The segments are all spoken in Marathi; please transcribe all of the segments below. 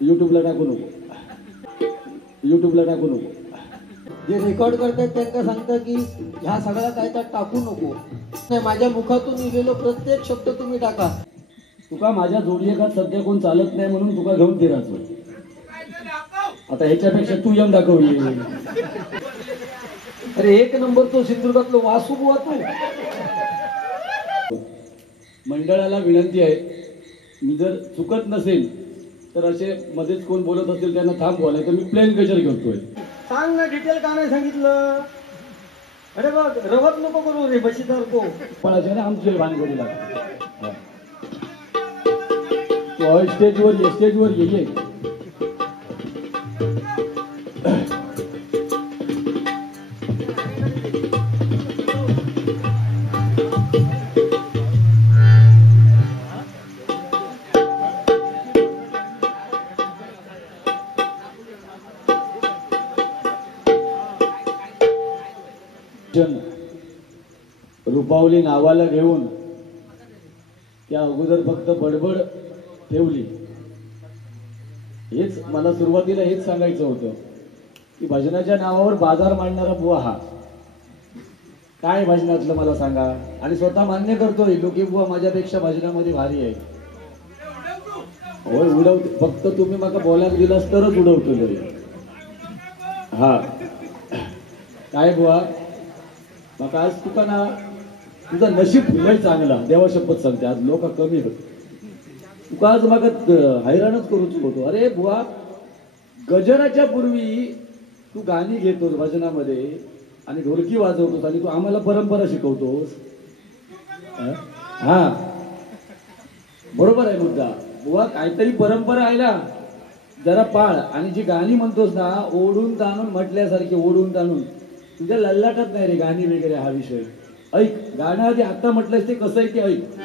यूट्यूबला टाकू नको, यूट्यूबला टाकू नको. जे रेकॉर्ड करतात त्यांना सांगता की ह्या सगळ्या काय तर टाकू नको. नाही, माझ्या मुखातून निघालेलो प्रत्येक शब्द तुम्ही टाका. तुका माझ्या जोडीएकात सध्या कोण चालत नाही म्हणून तुका घेऊन फिरायचो. आता ह्याच्यापेक्षा तू यम दाखवली. अरे एक नंबर तो सिंधुदुर्गातलो वासू बुवा तू. मंडळाला विनंती आहे, मी जर चुकत नसेल तर असे मध्येच कोण बोलत असेल त्यांना थांबवा, नाही तर मी प्लेन गजर घेतोय. सांग ना, डिटेल का नाही सांगितलं. अरे बघ, रवत नको करू रे बशीदार को. पण असे ना आमची भानगडीला स्टेजवर ये. रुपावली नावाला घेऊन त्या अगोदर फक्त बडबड ठेवली. हेच मला सुरुवातीला हेच सांगायचं होतं की भजनाच्या नावावर बाजार मांडणारा बुवा हा काय भजनातलं मला सांगा. आणि स्वतः मान्य करतोय लोकी बुवा माझ्यापेक्षा भजनामध्ये भारी आहे. होय उडवतो, फक्त तुम्ही मला बोलायला दिलास तरच उडवतो. हा काय बुवा मग आज तुका ना तुझा नशीब लय चांगला, देवा शपथ सांगते. आज लोक कमी होत, तुका आज मग हैराणच करू होतो. अरे बुवा, गजराच्या पूर्वी तू गाणी घेतोस भजनामध्ये आणि ढोलकी वाजवतोस आणि तू आम्हाला परंपरा शिकवतोस. हा बरोबर आहे मुद्दा बुवा. काहीतरी परंपरा आहे ना, जरा पाळ. आणि जी गाणी म्हणतोस ना, ओढून ताणून म्हटल्यासारखी, ओढून ताणून तुझ्या लल्लाटत नाही रे गाणी वगैरे हा विषय. ऐक, गाणं आधी आता म्हटलंस ते कसं आहे ते ऐक.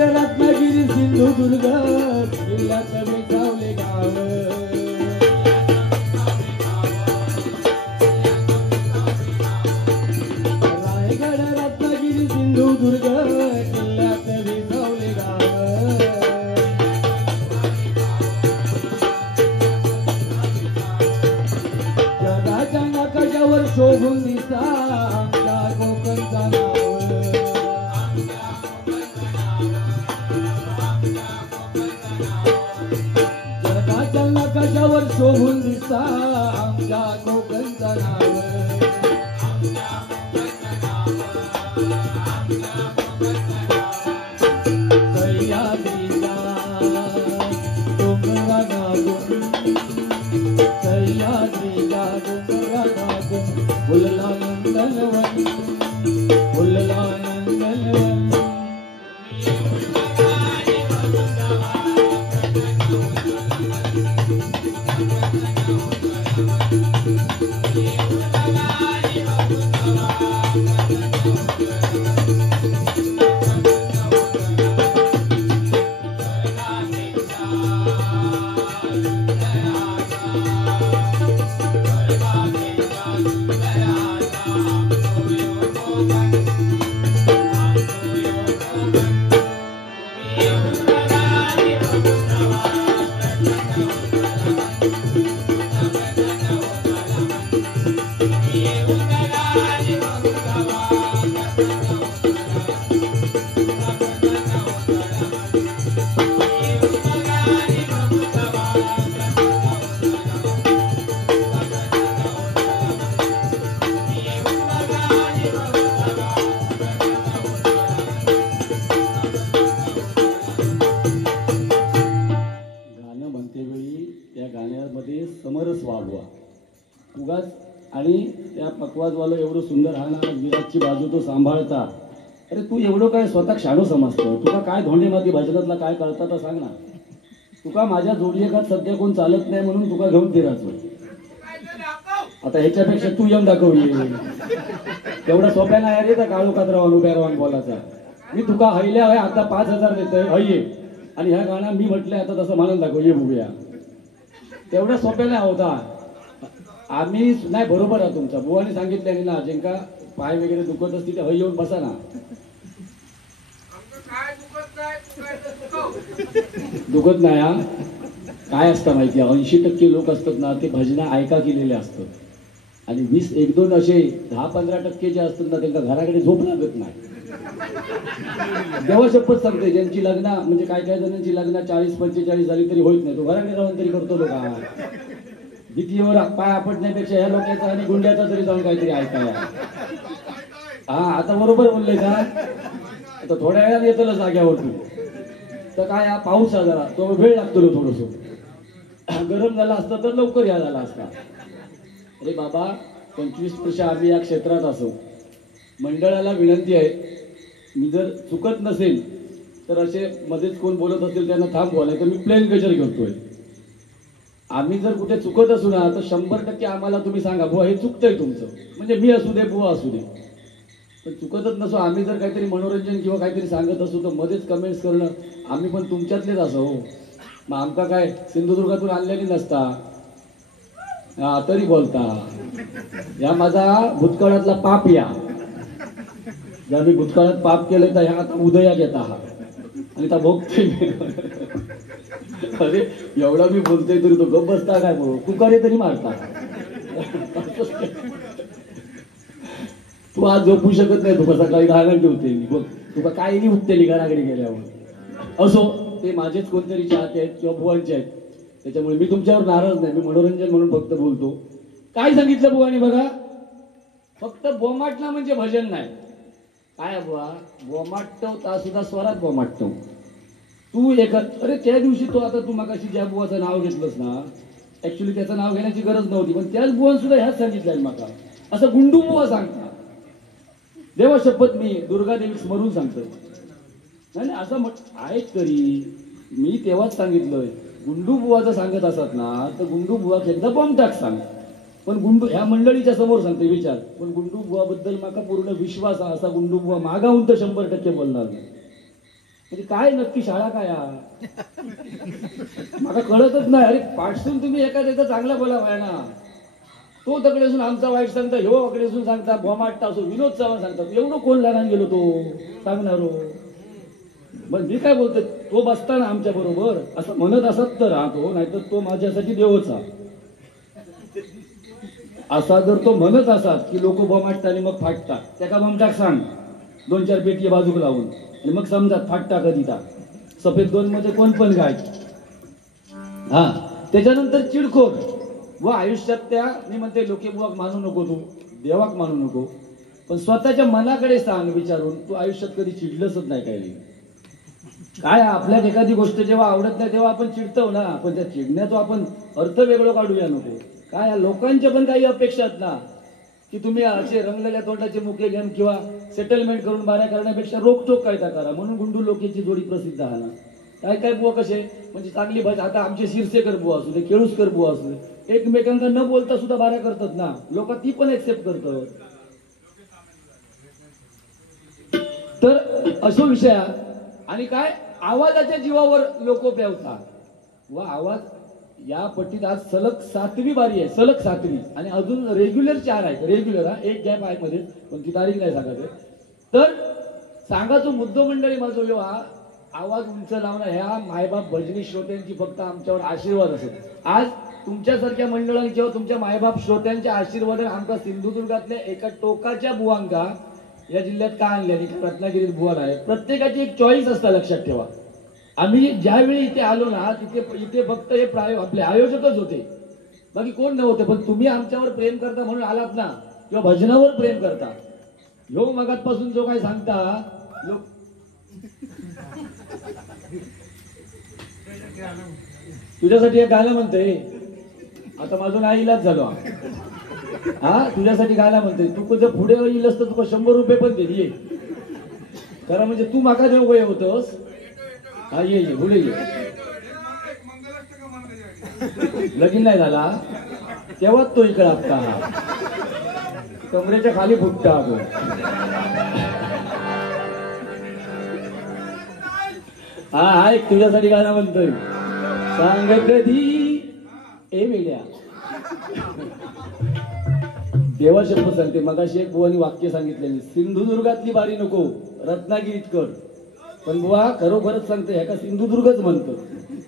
रत्नागिरी सिंधुदुर्ग जिल्ह्यात बेसावले गाव. रायगड रत्नागिरी सिंधुदुर्ग जिल्ह्यात बेसावले गाव. जगाच्या नकाशावर शोभून दिसा आमच्या कोकणचा नाव. नकाशावर शोभून दिसा आमच्या कोकणचं नाव. सह्याद्रीचा डोंगरा नागून, सह्याद्रीचा डोंगरा नागून फुलला नंदनवन, फुलला नंदनवन. बस वा बुवा उगाच. आणि त्या पकवाजवाला एवढं सुंदर हा ना विराटची बाजू तो सांभाळता. अरे तू एवढं काय स्वतः शाणू समजतो? तुका काय धोंडे माती भजनातला काय कळता तर सांग ना. तुका माझ्या जोडीएकात सध्या कोण चालत नाही म्हणून तुका घेऊन फिरायचो. आता ह्याच्यापेक्षा तू यम दाखव ये. तेवढा सोप्या नाही रे त्या काळू कातरावान उभ्या राहून बोलायचा. मी तुका हयल्या हय आता 5,000 देतोय हय आणि ह्या गाणं मी म्हटलंय आता तसं म्हणून दाखव ये बघूया. तेवढा सोप्या नाही होता. आम्ही नाही बरोबर आहे तुमचा. बुवाने सांगितलं ना जेंका पाय वगैरे दुखत असतील ते हय येऊन बसा ना. दुखत नाही हा. काय असतं माहिती आहे 80% लोक असतात ना ते भजना ऐका केलेले असतात. आणि 20-1-2 असे 10-15% जे असतात ना त्यांना घराकडे झोप लागत नाही. देवा शपथ सांगते ज्यांची लग्न म्हणजे काय काय जणांची लग्न 40-45 झाली तरी होत नाही. तो घराकडे राहून तरी करतो लोक. भीतीवर पाय आपटण्यापेक्षा ह्या लोकांचा आणि गुंड्याचा तरी जाऊन काहीतरी ऐकाय. हा आता बरोबर बोलले का? आता थोड्या वेळात येतो ना जाग्यावरती तर काय हा पाऊस हा जरा तो वेळ लागतो थोडस. गरम झाला असता तर लवकर या झाला असता. अरे बाबा 25 वर्ष आम्ही या क्षेत्रात असो. मंडळाला विनंती आहे मी जर चुकत नसेल तर असे मध्येच कोण बोलत असेल त्यांना थांब बोलाय तर मी प्लेन गजर घेतोय. आम्ही जर कुठे चुकत असू ना तर 100% आम्हाला तुम्ही सांगा बुवा हे चुकतंय तुमचं. म्हणजे मी असू दे बुवा असू दे. पण चुकतच नसो आम्ही जर काहीतरी मनोरंजन किंवा काहीतरी सांगत असू तर मध्येच कमेंट्स करणं आम्ही पण तुमच्यातलेच असो. मग आमका काय सिंधुदुर्गातून आणलेली नसता. हा तरी बोलता या माझा भूतकाळातला पाप या. जर मी भूतकाळात पाप केलं तर ह्या आता उदया घेता हा आणि त्या भोगते. अरे एवढा मी बोलतोय तरी तो गप बसता काय बोल तुकारे तरी मारता. तू आज झोपू शकत नाही. तुका सकाळी घालून ठेवते मी बघ. तुका काय नाही उठतेली घराकडे गेल्यावर. असो ते माझेच कोणतरी चाहते आहेत किंवा बुवांचे आहेत त्याच्यामुळे मी तुमच्यावर नाराज नाही. मी मनोरंजन म्हणून फक्त बोलतो. काय सांगितलं बुवानी बघा फक्त बोमाटणं म्हणजे भजन नाही. काय बुवा बोमाटतो ता सुद्धा स्वरात बोमाटतो. तू एका अरे त्या दिवशी तो आता तू मगाशी ज्या बुवाचं नाव घेतलंस ना ऍक्च्युली त्याचं नाव घेण्याची गरज नव्हती पण त्याच बुवान सुद्धा ह्याच सांगितलं माका. असं गुंडू बुवा सांगता. देवा शपथ मी दुर्गादेवी स्मरून सांगतो. नाही असं आहेत तरी मी तेव्हाच सांगितलंय गुंडू बुवाचं सांगत असत ना तर गुंडू बुवा एकदा बॉम्ब टाक सांग. पण गुंडू ह्या मंडळीच्या समोर सांगते विचार. पण गुंडू बुवा बद्दल माका पूर्ण विश्वास असा गुंडू बुवा मागाहून तर 100% बोलणार नाही. म्हणजे काय नक्की शाळा काय मला कळतच नाही. अरे पाठसून तुम्ही एखाद्याचा चांगला बोला व्हाय ना. तो तकडे असून आमचा वाईट सांगता ह्यो अकडे असून सांगता बोमाटता असो विनोद चव्हाण सांगतात. एवढं कोण लहान गेलो तो सांगणार. मग मी काय बोलतो तो बसताना आमच्या बरोबर असं म्हणत असत तर राहतो नाहीतर तो माझ्यासाठी देवचा. असा जर तो म्हणत असतात की लोक बोमाटतात आणि मग फाटतात त्याका बमटाक सांग 2-4 पेटी बाजूक लावून आणि मग समजात फाटता कधी ता सफेद 2 मध्ये कोण पण काय. हा त्याच्यानंतर चिडखोर व आयुष्यात त्या मी म्हणते लोके बुवाक मानू नको तू देवाक मानू नको पण स्वतःच्या मनाकडे सांग विचारून तू आयुष्यात कधी चिडलंच नाही काही. काय आपल्याला एखादी गोष्ट जेव्हा आवडत नाही तेव्हा आपण चिडतो ना. पण त्या चिडण्याचा आपण अर्थ वेगळं काढूया नको. काय लोकांच्या पण काही अपेक्षा आहेत ना की तुम्ही असे रंगलेल्या तोंडाचे मुके घेऊन किंवा सेटलमेंट करून बाऱ्या करण्यापेक्षा रोकटोक कायदा करा म्हणून गुंडू लोकेची जोडी प्रसिद्ध आहे ना. काय काय बुवा कसे म्हणजे चांगली भाषा आता आमचे शिरसेकर बुवा असू दे केळुसकर बुवा असू दे एकमेकांना न बोलता सुद्धा बाऱ्या करतात ना. लोक ती पण एक्सेप्ट करतात. तर अशा विषय आणि काय आवाजाच्या जीवावर लोक पेवतात व आवाज या पट्टीत आज सलग 7वी बारी आहे. सलग 7वी आणि अजून रेग्युलर 4 आहेत. रेग्युलर हा एक गॅप आहे मध्ये पण ती तारीख नाही सांगायचं. तर सांगायचो मुद्दो मंडळी माझो यो हा आवाज उंच लावणं ह्या मायबाप भजनी श्रोत्यांची फक्त आमच्यावर आशीर्वाद असेल. आज तुमच्यासारख्या मंडळांनी जेव्हा तुमच्या मायबाप श्रोत्यांच्या आशीर्वादाने आमच्या सिंधुदुर्गातल्या एका टोकाच्या बुवांका या जिल्ह्यात का आणल्या रत्नागिरीत बुवा आहे. प्रत्येकाची एक चॉईस असता लक्षात ठेवा. आम्ही ज्यावेळी इथे आलो ना इथे फक्त हे आपले आयोजकच होते बाकी कोण नव्हते. पण तुम्ही आमच्यावर प्रेम करता म्हणून आलात ना किंवा भजनावर प्रेम करता. ह्यो मगातपासून जो काय सांगता लोक तुझ्यासाठी एक गाणं म्हणते आता माझं नाईलाज झालो हा. तुझ्यासाठी गायला म्हणते तू जर पुढे येईलस तर तुला 100 रुपये पण दे ये खरं म्हणजे तू माका देऊ वय होतस. हा ये ये पुढे ये. लगीन नाही झाला तेव्हाच तो इकडे आपता हा कमरेच्या खाली फुटता तो. हा हा एक तुझ्यासाठी गाणं म्हणतोय. सांग कधी ए वेड्या देवा शब्द सांगते. मगाशी एक बुवानी वाक्य सांगितलेली सिंधुदुर्गातली बारी नको रत्नागिरीत कर. पण बुवा खरोखरच सांगते ह्याका सिंधुदुर्गच म्हणतो.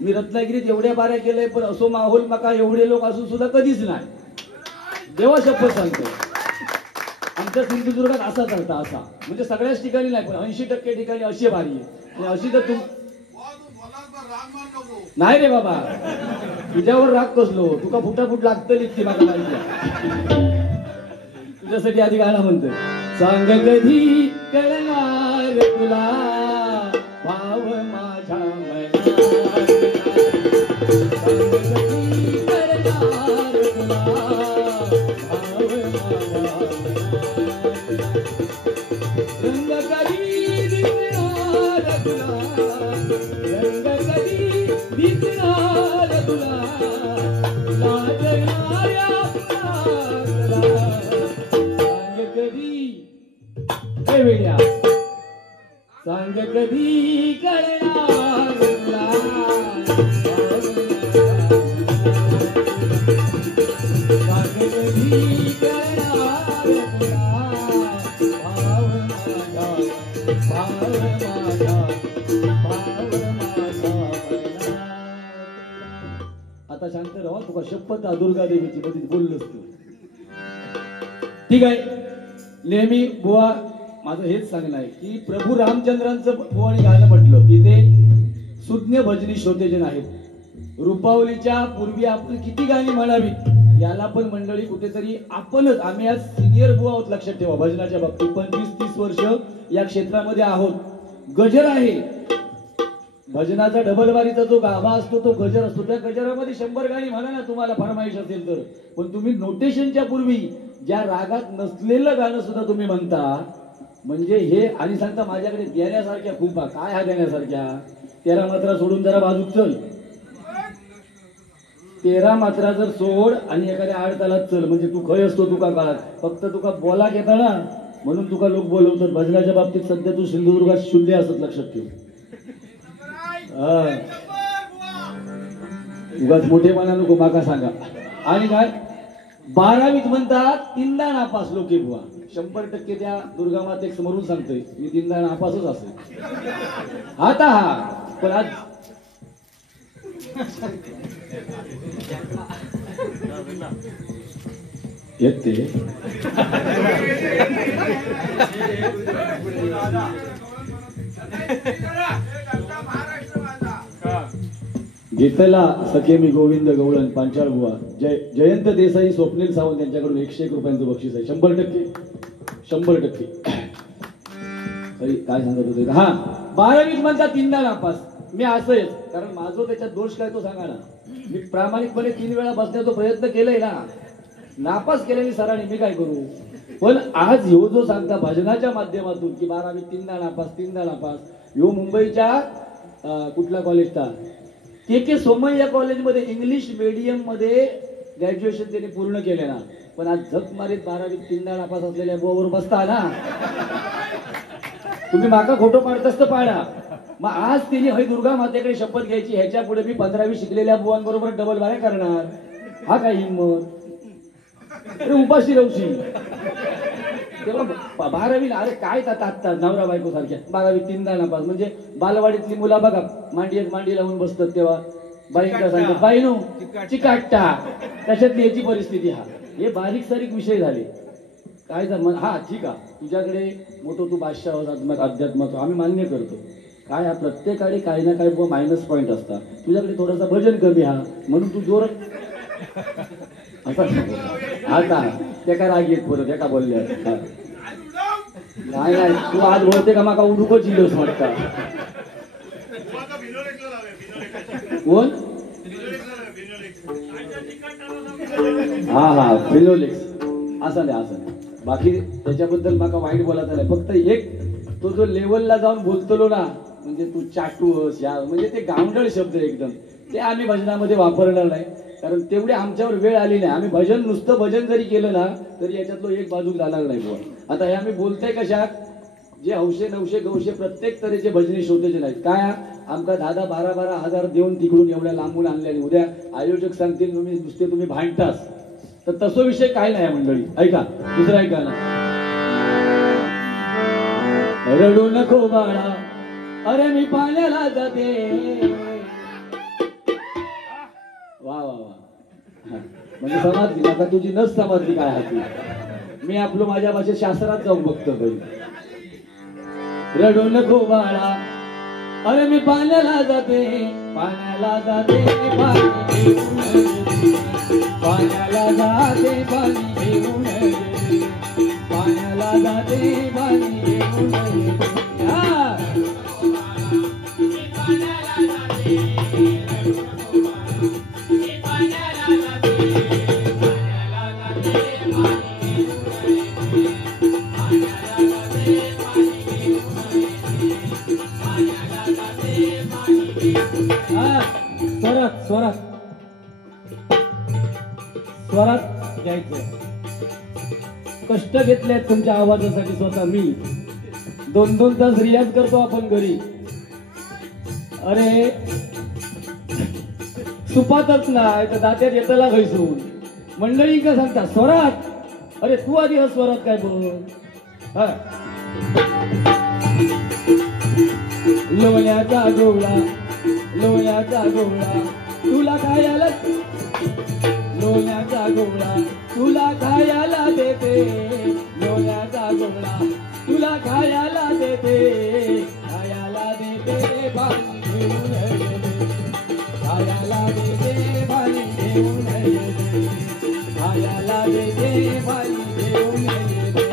मी रत्नागिरीत एवढ्या बाऱ्या केलंय पण असो माहोल मका एवढे लोक असून सुद्धा कधीच नाही. देवा शब्द सांगतो आमच्या सिंधुदुर्गात असा चालता असा म्हणजे सगळ्याच ठिकाणी नाही पण 80% ठिकाणी अशी बारी आहे. आणि अशी तर तू नाही रे बाबा तुझ्यावर राग कसलो तुका फुटाफूट लागतं लिखती मला माहिती आहे. तुझ्यासाठी आधी गाणं म्हणतोय. सांग कधी कळणार तुला भाव माझ्या मनात. सांग कधी कळणार तुला भाव माझ्या मनात. रंग कधी दिसणार तुला रंग कधी दिसणार तुला लाजणाऱ्या मुलाला. सांग कधी हे वेड्या सांग कधी कळणार तुला सांग कधी कळणार तुला भाव माझा भाव माझा भाव माझा. आता शांत राहा तुका शपथ दुर्गा देवीची मध्ये बोललोस तू. ठीक आहे. नेहमी बुवा माझं हेच सांगणं आहे की प्रभू रामचंद्रांचं बुवानी गाणं म्हटलं की ते सुज्ञ भजनी श्रोतेजन आहेत. रुपावलीच्या पूर्वी आपण किती गाणी म्हणावीत याला पण मंडळी कुठेतरी आपणच आम्ही आज सिनियर बुवा आहोत. लक्षात ठेवा भजनाच्या बाबतीत 25-30 वर्ष या क्षेत्रामध्ये आहोत. गजर आहे भजनाचा डबलबारीचा जो गाभा असतो तो गजर असतो. त्या गजरामध्ये 100 गाणी म्हणा ना तुम्हाला फरमाईश असेल तर. पण तुम्ही नोटेशनच्या पूर्वी ज्या रागात नसलेलं गाणं सुद्धा तुम्ही म्हणता म्हणजे हे. आणि सांगता माझ्याकडे देण्यासारख्या खूप काय हा देण्यासारख्या 13 मात्रा सोडून जरा बाजूक चल. 13 मात्रा जर सोड आणि एखाद्या 8 तालात चल म्हणजे तू खय असतो तुका काळात. फक्त तुका बोला घेता ना म्हणून तुका लोक बोलवतात. भजनाच्या बाबतीत सध्या तू सिंधुदुर्गात शून्य असत लक्षात ठेव. उगाच मोठेपणा नको माका सांगा. आणि काय 12वीत म्हणतात तीनदा नापास लोके बुवा. 100% त्या दुर्गा मातेक समोरून सांगतोय मी तीनदा नापासच असेल. आता हा पण आज येते घेतला सखे मी गोविंद गवळण पांचाळ बुवा. जयंत देसाई स्वप्नील सावंत यांच्याकडून 101 रुपयांचं बक्षीस आहे. 100% काय सांगत होते हा 12वीत म्हणता तीनदा नापास. मी असंच कारण माझं त्याच्यात दोष काय तो सांगा ना. मी प्रामाणिकपणे 3 वेळा बसण्याचा प्रयत्न केलाय ना. नापास केलेली सरांनी मी काय करू. पण आज ह्यो जो सांगता भजनाच्या माध्यमातून की 12वीत तीनदा नापास ह्यो मुंबईच्या कुठला कॉलेजचा के सोमय्या कॉलेजमध्ये इंग्लिश मीडियम मध्ये ग्रॅज्युएशन त्यांनी पूर्ण केले ना. पण आज झक मारीत 12वीत तीनदा नापास असलेल्या बुवावर बसता ना तुम्ही माका खोटो पाडतस तर पाडा. मग आज तिने हय दुर्गा मातेकडे शपथ घ्यायची ह्याच्या पुढे मी 15वी शिकलेल्या बुवांबरोबर डबल बाऱ्या करणार. हा काय हिंमत. उपाशी रवशी तेव्हा 12वीला अरे काय आता नवरा बायको सारख्या 12वीत तीनदा नापास म्हणजे बालवाडीतली मुला बघा मांडी लावून बसतात तेव्हा बाईंना सांगतात बाईनो चिकाटा त्याच्यातली याची परिस्थिती. हा हे बारीक सारीक विषय झाले. काय हा ठीक आहे तुझ्याकडे मोठं तू बादशाह अध्यात्माचं आम्ही मान्य करतो. काय हा प्रत्येकाकडे काही ना काही मायनस पॉईंट असतात. तुझ्याकडे थोडासा भजन कमी हा म्हणून तू जोर असा आता त्या काय राग येत परत एका बोलल्या नाही नाही तू आज बोलते का माका उडूको चिल्लोस वाटता. कोण हा फिनोलेक्स असं नाही बाकी त्याच्याबद्दल माका वाईट बोलायचं नाही. फक्त एक तो जो लेवलला जाऊन बोलतलो ना, म्हणजे तू चाटूस या म्हणजे ते गावंढळ शब्द एकदम ते आम्ही भजनामध्ये वापरणार नाही, कारण तेवढी आमच्यावर वेळ आली नाही. आम्ही नुसतं भजन जरी केलं ना तरी याच्यातलो एक बाजू जाणार नाही बुवा. आता हे आम्ही बोलतोय कशात, जे हौशे नवशे गवशे प्रत्येक तऱ्हेचे भजनी शोधायचे नाहीत. काय आमका 10-12 हजार देऊन तिकडून एवढ्या लांबून आणले, उद्या आयोजक सांगतील तुम्ही भांडतास, तर तसो विषय काय नाही मंडळी. ऐका दुसरा ऐका ना, रडू नको बाळा अरे मी पाण्याला जाते. वा वा वा, म्हणजे समाजली आता तुझी नस समाजली काय हाती. मी आपलं माझ्या भाषेत शास्त्रात जाऊन बघतो बाई. रडू नको बाळा अरे मी पाण्याला जाते, पाण्याला जाते पाणी घेऊन, पाण्याला जाते पाणी घेऊन, पाण्याला जाते पाणी घेऊन. स्वरात स्वरात घ्यायचं. कष्ट घेतले तुमच्या आवाजासाठी स्वतः मी 2-2 तास रियाज करतो आपण घरी. अरे सुपातच नाही तर दात्यात येताला घैसून मंडळी का सांगता स्वरात. अरे तू आधी हा स्वरात काय बोल. लोण्याचा गोळा लोण्याचा गोळा तुला खायला, लोण्याचा गोळा तुला खायला देते, लोण्याचा गोळा तुला खायला देते, खायला देते पाणी घेऊन येते, खायला देते पाणी घेऊन येते, खायला देते पाणी घेऊन येते.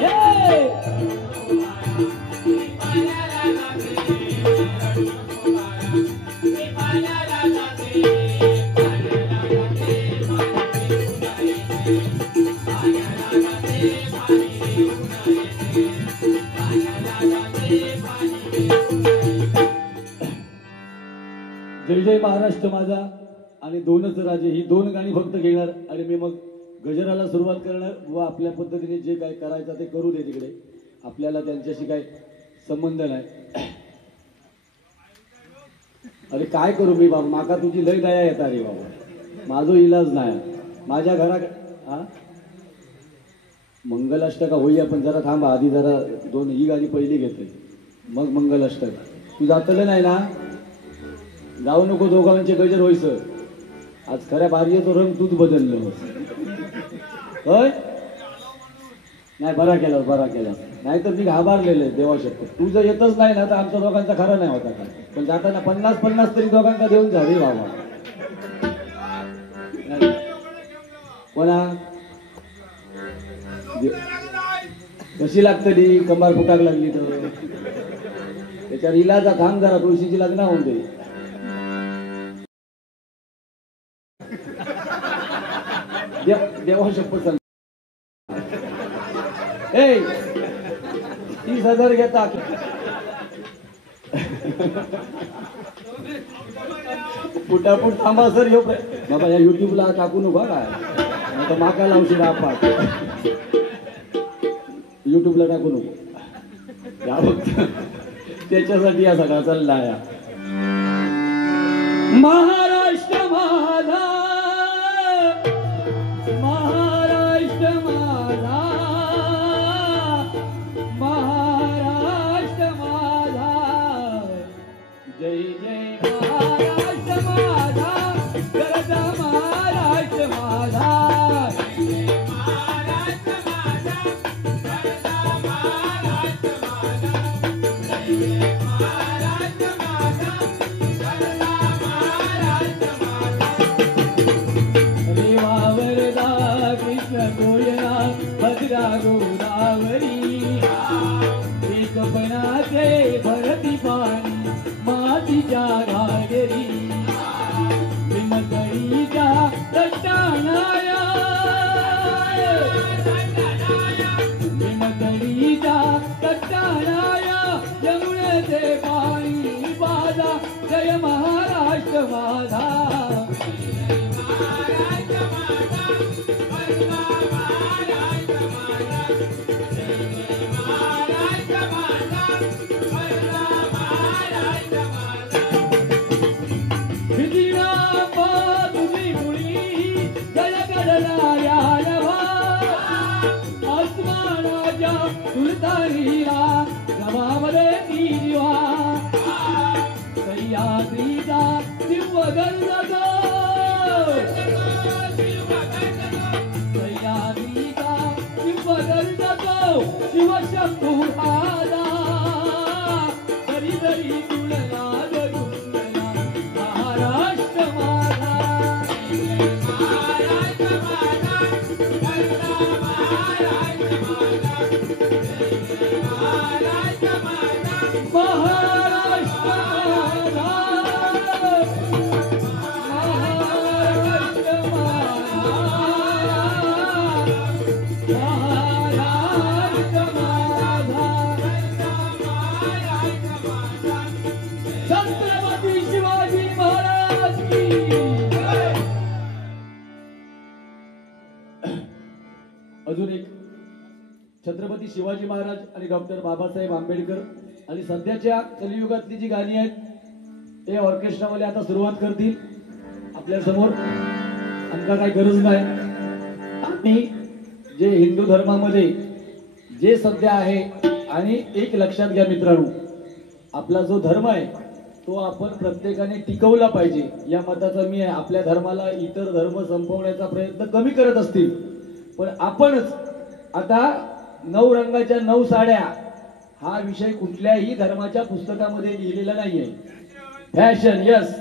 जय जय महाराष्ट्र माझा आणि दोनच राजे ही 2 गाणी फक्त घेणार आणि मी मग गजराला सुरुवात करणार. व आपल्या पद्धतीने जे काय करायचं ते करू दे, तिकडे आपल्याला त्यांच्याशी काय संबंध नाही. अरे काय करू मी बाबा, माका तुझी लय दया येता रे बाबा, माझो इलाज नाही. माझ्या घरात मंगलाष्टका होई आपण जरा थांबा आधी, जरा 2 ही गाणी पहिली घेते मग मंगलाष्टक. तू जातलं नाही ना, जाऊ नको दोघांचे गजर व्हायचं. आज खऱ्या बारीयेचा रंग तूच बदललं होय. नाही बरा केला नाहीतर मी घाबरलेलं देवा शपथ. तू जर येतच नाही ना तर आमच्या दोघांचा खरा नाही होता का. पण जाताना 50-50 तरी दोघांचा देऊन जा रे बाबा. कोणा कशी लागतली कंबार फुटाक लागली तर त्याच्यावर इलाजा थांब जरा, तुळशीची लग्न होऊन दे. देवा शपथ सांग 30,000 घेतात. फुटाफूट थांबा सर. बाबा या युट्यूबला टाकू नका काय, माका लावशील आपण युट्यूबला टाकू नको. त्याच्यासाठी या सगळा चालला या. महाराष्ट्र माझा, महाराष्ट्र माझा, महाराष्ट्र माझा, जय जय महाराष्ट्र माझा, गरजा महाराष्ट्र माझा, महाराष्ट्र माझा, गरजा महाराष्ट्र माझा, महाराष्ट्र माझा, गरजा महाराष्ट्र माझा. देवावरदा कृष्ण कोयना भद्रा गोदावरी, एकपणाचे भरती पाणी मातीच्या घागरी, भीमकळीच्या तटाणाया जय महाराष्ट्र माझा तुम्ही मुळी जलगडला यायवा आसमानाच्या सुलतानीला नवामध्ये दिवा सह्याद्रीचा शिवगंध सह्याद्रीचा शिवगंध शिवशंभू आला तरी तरी तुळला गरुंगला महाराष्ट्र माझा छत्रपती शिवाजी महाराज की अजून एक छत्रपती शिवाजी महाराज आणि डॉक्टर बाबासाहेब आंबेडकर आणि सध्याच्या कलियुगातली जी गाणी आहेत ते ऑर्केस्ट्रावाले आता सुरुवात करतील आपल्या समोर. आमका काही गरज नाही. आम्ही जे हिंदू धर्मामध्ये जे सध्या आहे आणि एक लक्षात घ्या मित्रांनो, आपला जो धर्म आहे तो आपण प्रत्येकाने टिकवला पाहिजे या मताचा मी आहे. आपल्या धर्माला इतर धर्म संपवण्याचा प्रयत्न कमी करत असतील पण आपणच आता 9 रंगाच्या 9 साड्या हा विषय कुठल्याही धर्माच्या पुस्तकामध्ये लिहिलेला नाहीये. फॅशन यस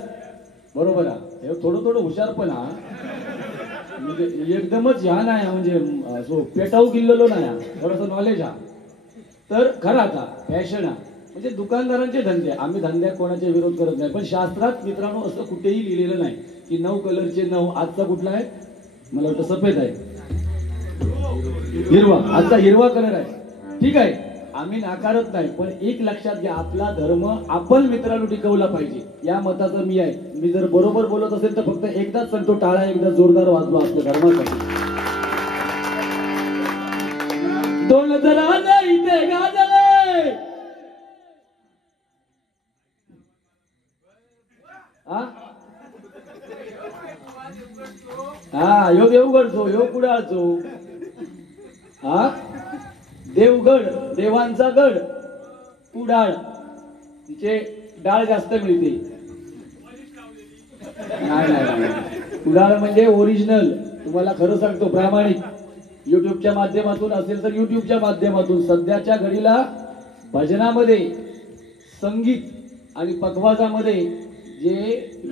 बरोबर आहे. हे थोडं थोडं हुशारपणा म्हणजे एकदमच ह्या नाही म्हणजे असो पेटाऊ किल्लेलो नाही, थोडंसं नॉलेज हा तर खरा आता फॅशन हा म्हणजे दुकानदारांचे धंदे. आम्ही धंद्यात कोणाचे विरोध करत नाही पण शास्त्रात मित्रांनो असं कुठेही लिहिलेलं नाही की 9 कलरचे 9. आजचा कुठला आहे मला वाटतं सफेद आहे, हिरवा. आजचा हिरवा कलर आहे. ठीक आहे आम्ही नाकारत नाही पण एक लक्षात घ्या आपला धर्म आपण मित्रांनो टिकवला पाहिजे या मताचा मी आहे. मी जर बरोबर बोलत असेल तर फक्त एकदाच सांगतो टाळा एकदा जोरदार वाजवा आपल्या धर्मासाठी. दोन जरा इथे गाजले हा यो देवगडचो यो कुडाळचो हा देवगड देवांचा गड कुडाळ तिचे डाळ जास्त मिळते. नाही कुडाळ म्हणजे ओरिजिनल. तुम्हाला खरं सांगतो प्रामाणिक युट्यूबच्या माध्यमातून असेल तर युट्यूबच्या माध्यमातून सध्याच्या घडीला भजनामध्ये संगीत आणि पखवाजामध्ये जे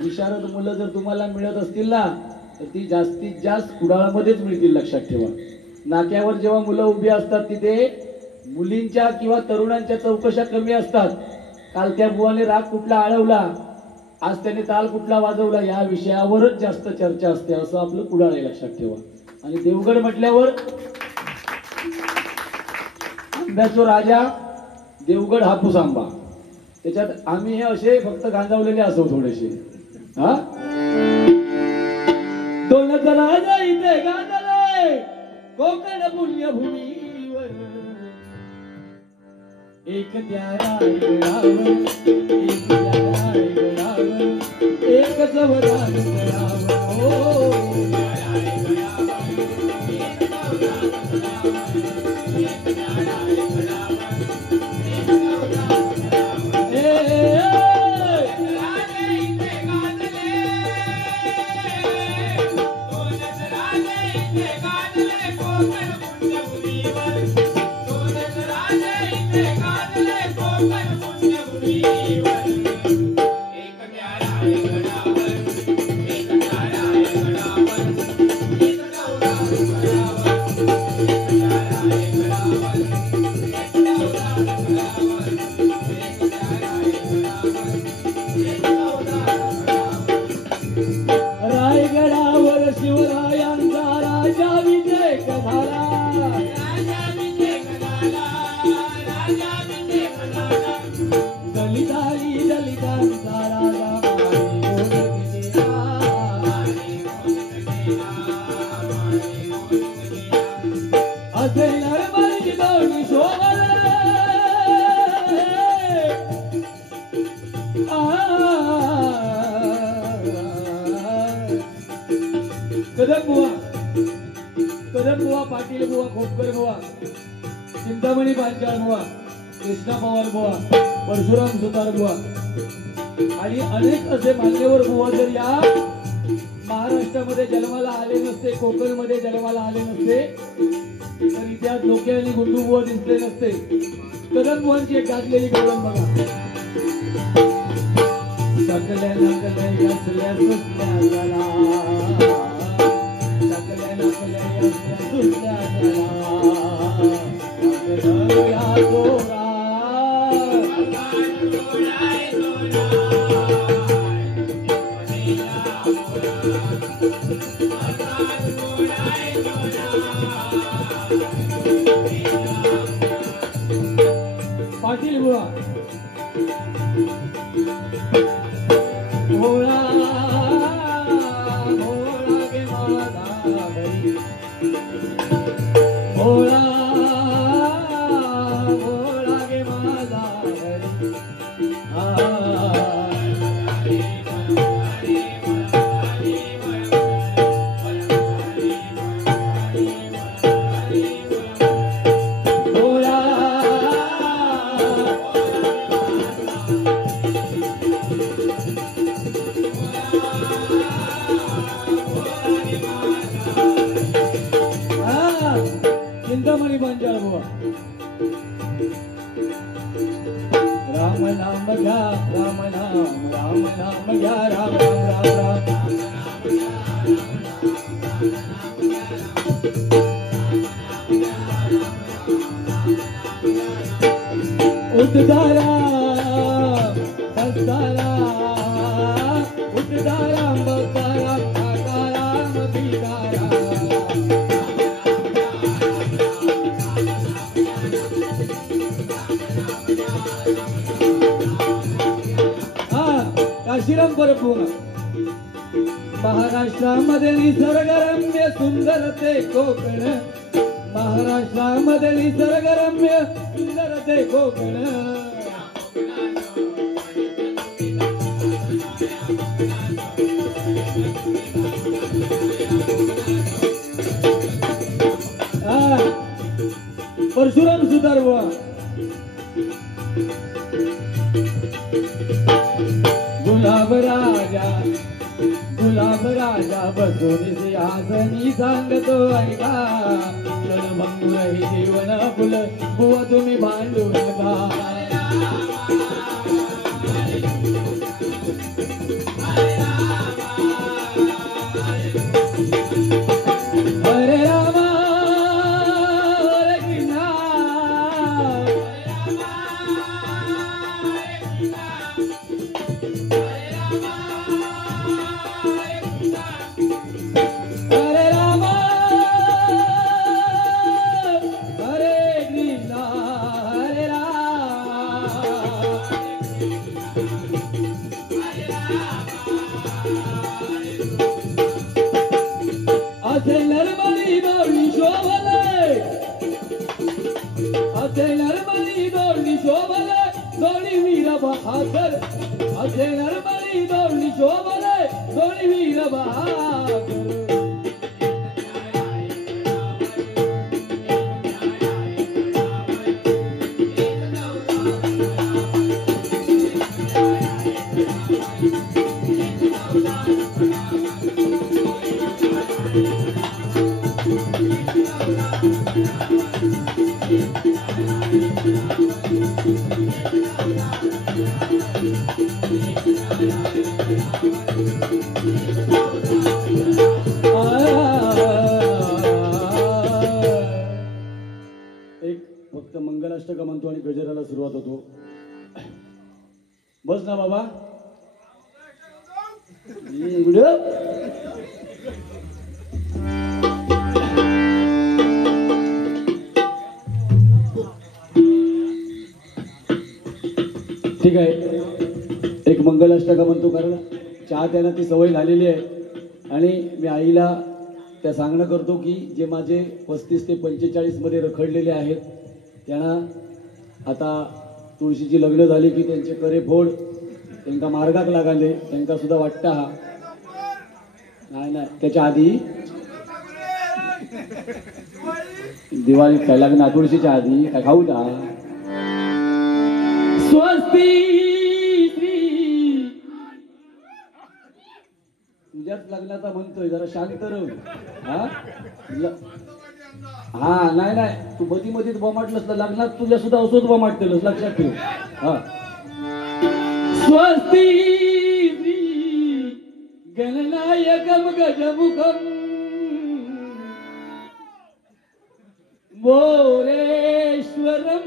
विशारद मुलं जर तुम्हाला मिळत असतील ना तर ती जास्तीत जास्त कुडाळमध्येच मिळतील लक्षात ठेवा. नाक्यावर जेव्हा मुलं उभी असतात तिथे मुलींच्या किंवा तरुणांच्या चौकशा कमी असतात. काल त्या बुवाने राग कुठला आळवला आज त्याने ताल कुठला वाजवला या विषयावरच जास्त चर्चा असते असं आपलं कुडाळ आहे लक्षात ठेवा. आणि देवगड म्हटल्यावर आंब्याचो राजा देवगड हापूस आंबा त्याच्यात आम्ही हे असे फक्त गांजावलेले असो थोडेसे. हा दोन राजा इथे गांजले कोकण पुण्यभूमीवर एक त्या रायगडावर एक त्या रायगडावर एक जवदान करावं रायगडावर शिवरायांचा राजा विजय झाला दलिताई दलितांचा राजा असे नरबळी दोन्ही शोभले कदम बुवा पाटील बुवा खोपकर बुवा चिंतामणी पांचाळ बुवा कृष्णा पवार बुवा परशुराम सुतार बुवा आणि अनेक असे मान्यवर बुवा जर या महाराष्ट्रामध्ये जन्माला आले नसते कोकणमध्ये जन्माला आले नसते तर इतिहास लोके आणि गुंडू बुवा दिसले नसते कदम बुवांची एक गाजलेली गौरव बघा सकल्या नकल्या असल्या सुसल्या झाला सकल्या नकल्या असल्या सुसल्या झाला गोरा पाटील बुवा भोळा भोळा गे माझा घरी भोळा भोळा गे माझा घरी चिंतामणी पांचाळ बुवा राम नाम घ्या राम नाम घ्या राम राम राम उद्धारा बस्तारा उद्धारा बस्तारा काकाराम बिदारा काशीराम परब महाराष्ट्रामध्ये निसर्गरम्य सुंदर ते कोकण महाराष्ट्रामध्ये निसर्गरम्य सुंदर ते कोकण परशुराम सुतार बुवा गुलाब राजा बसून सिंहासनी सांगतो ऐका क्षणभंगुर ही जीवन फुल बुवा तुम्ही भांडू नका हरे रामा हरे कृष्णा हरे रामा हरे कृष्णा हरे असे नरबळी दोन्ही शोभले असे नरबळी दोन्ही शोभले दोन्ही वीर बहादर असे नरबळी दोन्ही शोभले दोन्ही वीर बहादर एक फक्त मंगलाष्टक म्हणतो आणि गजराला सुरुवात होतो. बस ना बाबा. ठीक आहे. मंगलाष्टका म्हणतो, कारण चहा त्यांना ती सवय झालेली आहे. आणि मी आईला त्या सांगणं करतो की जे माझे 35 ते 45 मध्ये रखडलेले आहेत त्यांना आता तुळशीची लग्न झाली की त्यांचे करे फोड त्यांना मार्गाक लागाले, त्यांना सुद्धा वाटतं हा नाही नाही त्याच्या आधी दिवाळीत काय लग्न, तुळशीच्या आधी काय खाऊ का स्वस्ती तुझ्याच लग्नाचा म्हणतोय, जरा शांत राहू. हा नाही नाही तू मधी मधीच बोमाटलंस ना लग्नात, तुझ्या सुद्धा असोच बोमाटतेलस, लक्षात ठेव. हा स्वस्ती गणनायकम गजमुखम मोरेश्वरम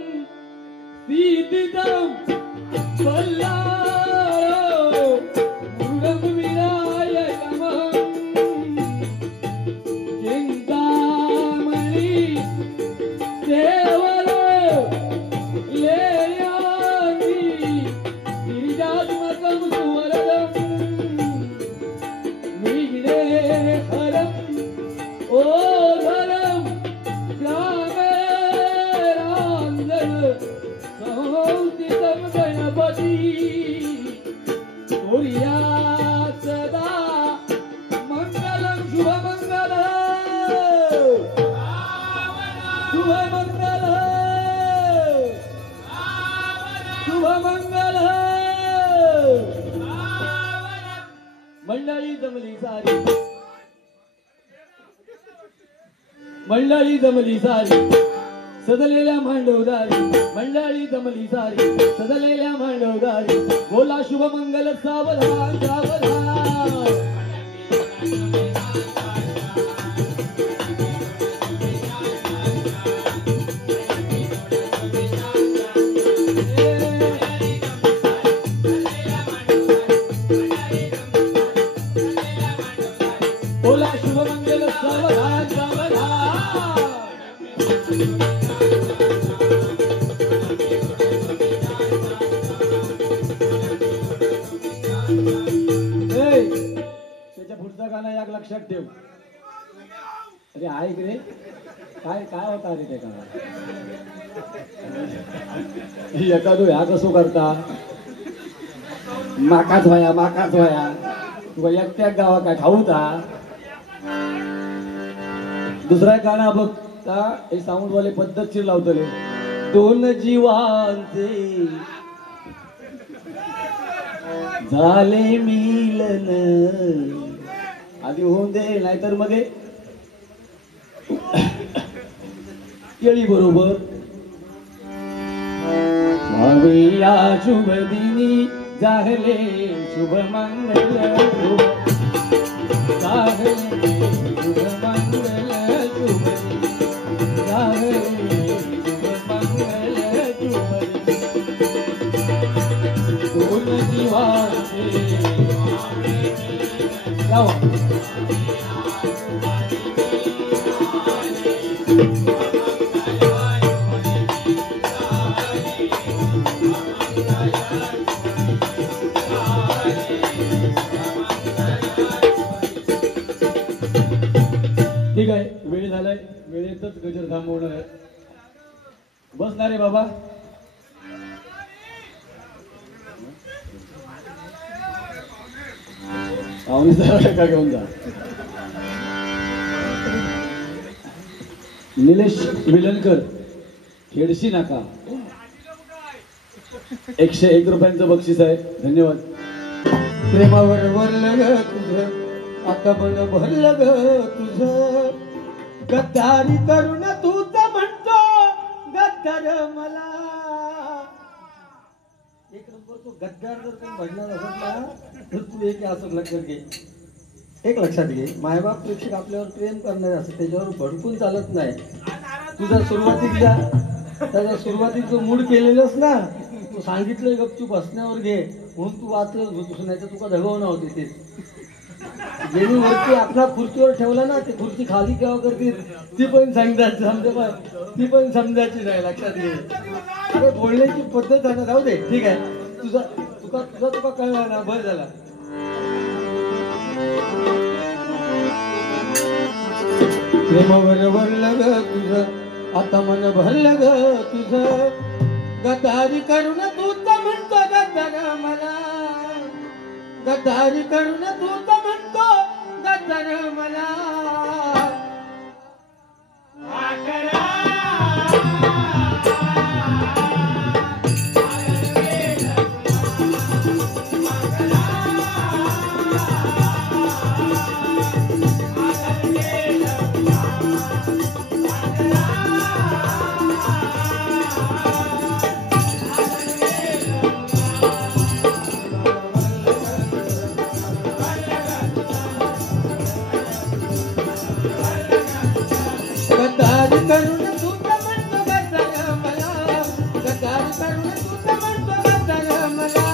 सीदिदम पल्लारो मुरुगम विनायकमं चिंतामणि देवलो लेयामि गिरिजात्मकं सुवरदं विघ्नेश्वरं ओधरं ग्रामेराञ्जन संस्थितं गणपति कुर्या सदा मंगलं शुभमंगल मंडळी जमली सारी, मंडळी जमली सारी सजलेल्या मांडवदारी, मंडळी जमली सारी सजलेल्या मांडवदारी, बोला शुभमंगल सावधान सावधान. बोला शुभमंगल सावधान सावधान. त्याच्या पुढचा गाणं एक लक्षात ठेव. अरे ऐक रे, काय काय होता रे त्या गाणं, एखादो ह्या कसो करता माकाच व्हाया तुला एकट्या गावा काय खाऊता. दुसरा गाणं बघ का हे साऊंड वाले पद्धतशीर लावतले, दोन जीवांचे झाले मिलन, आधी होऊन दे नाहीतर मध्ये केळी बरोबर. भावया शुभ दिनी झाले शुभ मंगल, झाले शुभ मंगल शुभ झाले शुभ मंगल शुभ दोन दिवाचे जाओ. ठीक आहे, वेळ झालाय, वेळेतच गजर थांबवणार आहे. बसणार आहे बाबा. का घेऊन जा. निलेश विलनकर खेडशी नाका, 101 रुपयांचं बक्षीस आहे. धन्यवाद. प्रेमावर वरलं ग तुझं, आता बन भरलं ग तुझं, गद्दारी करून तूच म्हणतो गद्दार मला. एक नंबर तो गद्दार जर कोण भजणार असत ना तर तू एक असं लक्षात घे, एक लक्षात घे, मायबाप प्रेक्षक आपल्यावर प्रेम करणारे असं त्याच्यावर भडकून चालत नाही. तुझा त्याच्या सुरुवातीचं मूड केलेलंच ना, तू सांगितलं गपचूप बसण्यावर घे म्हणून तू वाचलंच होतोस, नाही तर तुका धगवणं होते ते. ज्यांनी वरती आपला खुर्चीवर ठेवला ना ते खुर्ची खाली केव्हा करतील ती पण सांगतात, ती पण समजायची नाही. लक्षात घे. अरे बोलण्याची पद्धत आहे ना, जाऊ दे. ठीक आहे, तू तुका कळला ना, बरं झाला. प्रेमावर वरलं ग तुझं, आता मन भरलं ग तुझं, गद्दारी करून तू तर म्हणतो गद्दार मला, गद्दारी करून तू तर म्हणतो गद्दार मला. गद्दारी करून तू तर म्हणतो गद्दार मला, गद्दारी करून तू तर म्हणतो गद्दार मला.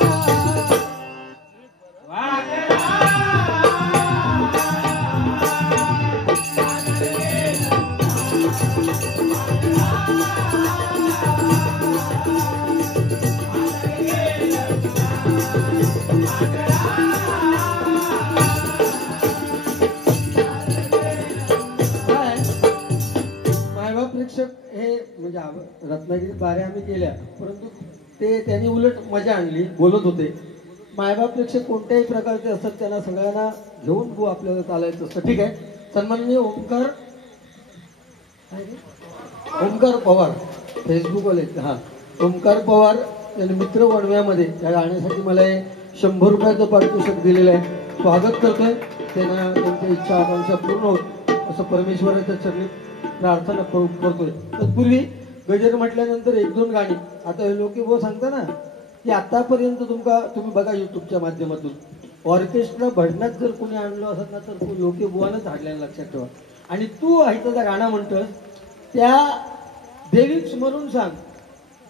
मायबाप प्रेक्षक हे म्हणजे रत्नागिरीत बाऱ्या आम्ही केल्या, परंतु ते त्यांनी उलट मजा आणली, बोलत होते. मायबाप प्रेक्षक कोणत्याही प्रकारचे असतात, त्यांना सगळ्यांना घेऊन गो आपल्याला चालायचं असतं. ठीक आहे. सन्माननीय ओमकार पवार फेसबुकवाले, हां ओमकार पवार यांनी मित्र वणव्यामध्ये त्या गाण्यासाठी मला हे 100 रुपयाचं पारितोषिक दिलेलं आहे. स्वागत करतोय. त्यांना त्यांच्या इच्छा आकांक्षा पूर्ण होत असं परमेश्वराच्या चरणी प्रार्थना करतोय. तत्पूर्वी गजर म्हटल्यानंतर 1-2 गाणी. आता हे लोक वो सांगता ना की आतापर्यंत तुम्ही बघा युट्यूबच्या माध्यमातून ऑर्केस्ट्रा भजनात जर कोणी आणलं असत ना तर लोके बुवानंच हाडल्यानं लक्षात ठेवा. आणि तू ऐकता गाणं म्हणतोस त्या देवीक स्मरून सांग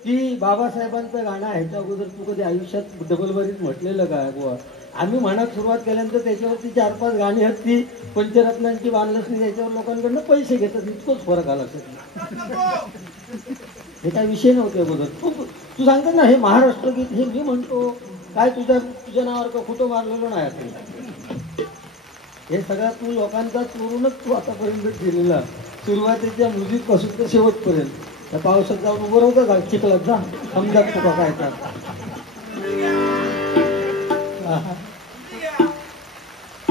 की बाबासाहेबांचं गाणं ह्याच्या अगोदर तू कधी आयुष्यात डबलबारीत म्हटलेलं काय बुवा. आम्ही म्हणाक सुरुवात केल्यानंतर त्याच्यावरती 4-5 गाणी आहेत ती पंचरत्नांची बांधलसली, त्याच्यावर लोकांकडनं पैसे घेतात. इतकंच फरक आला सर. हे काय विषय नव्हते अगोदर. तू सांगतो ना हे महाराष्ट्र गीत हे मी म्हणतो काय तुझ्या नावावर का कुठं मारलेलं नाही असं. हे सगळं तू लोकांचा चोरूनच तू आतापर्यंत केलेला, सुरुवातीच्या म्युझिक पासून तर शेवटपर्यंत. त्या पावसात जाऊन उभं राहू का चिखलात जा, समजात तुका काय का.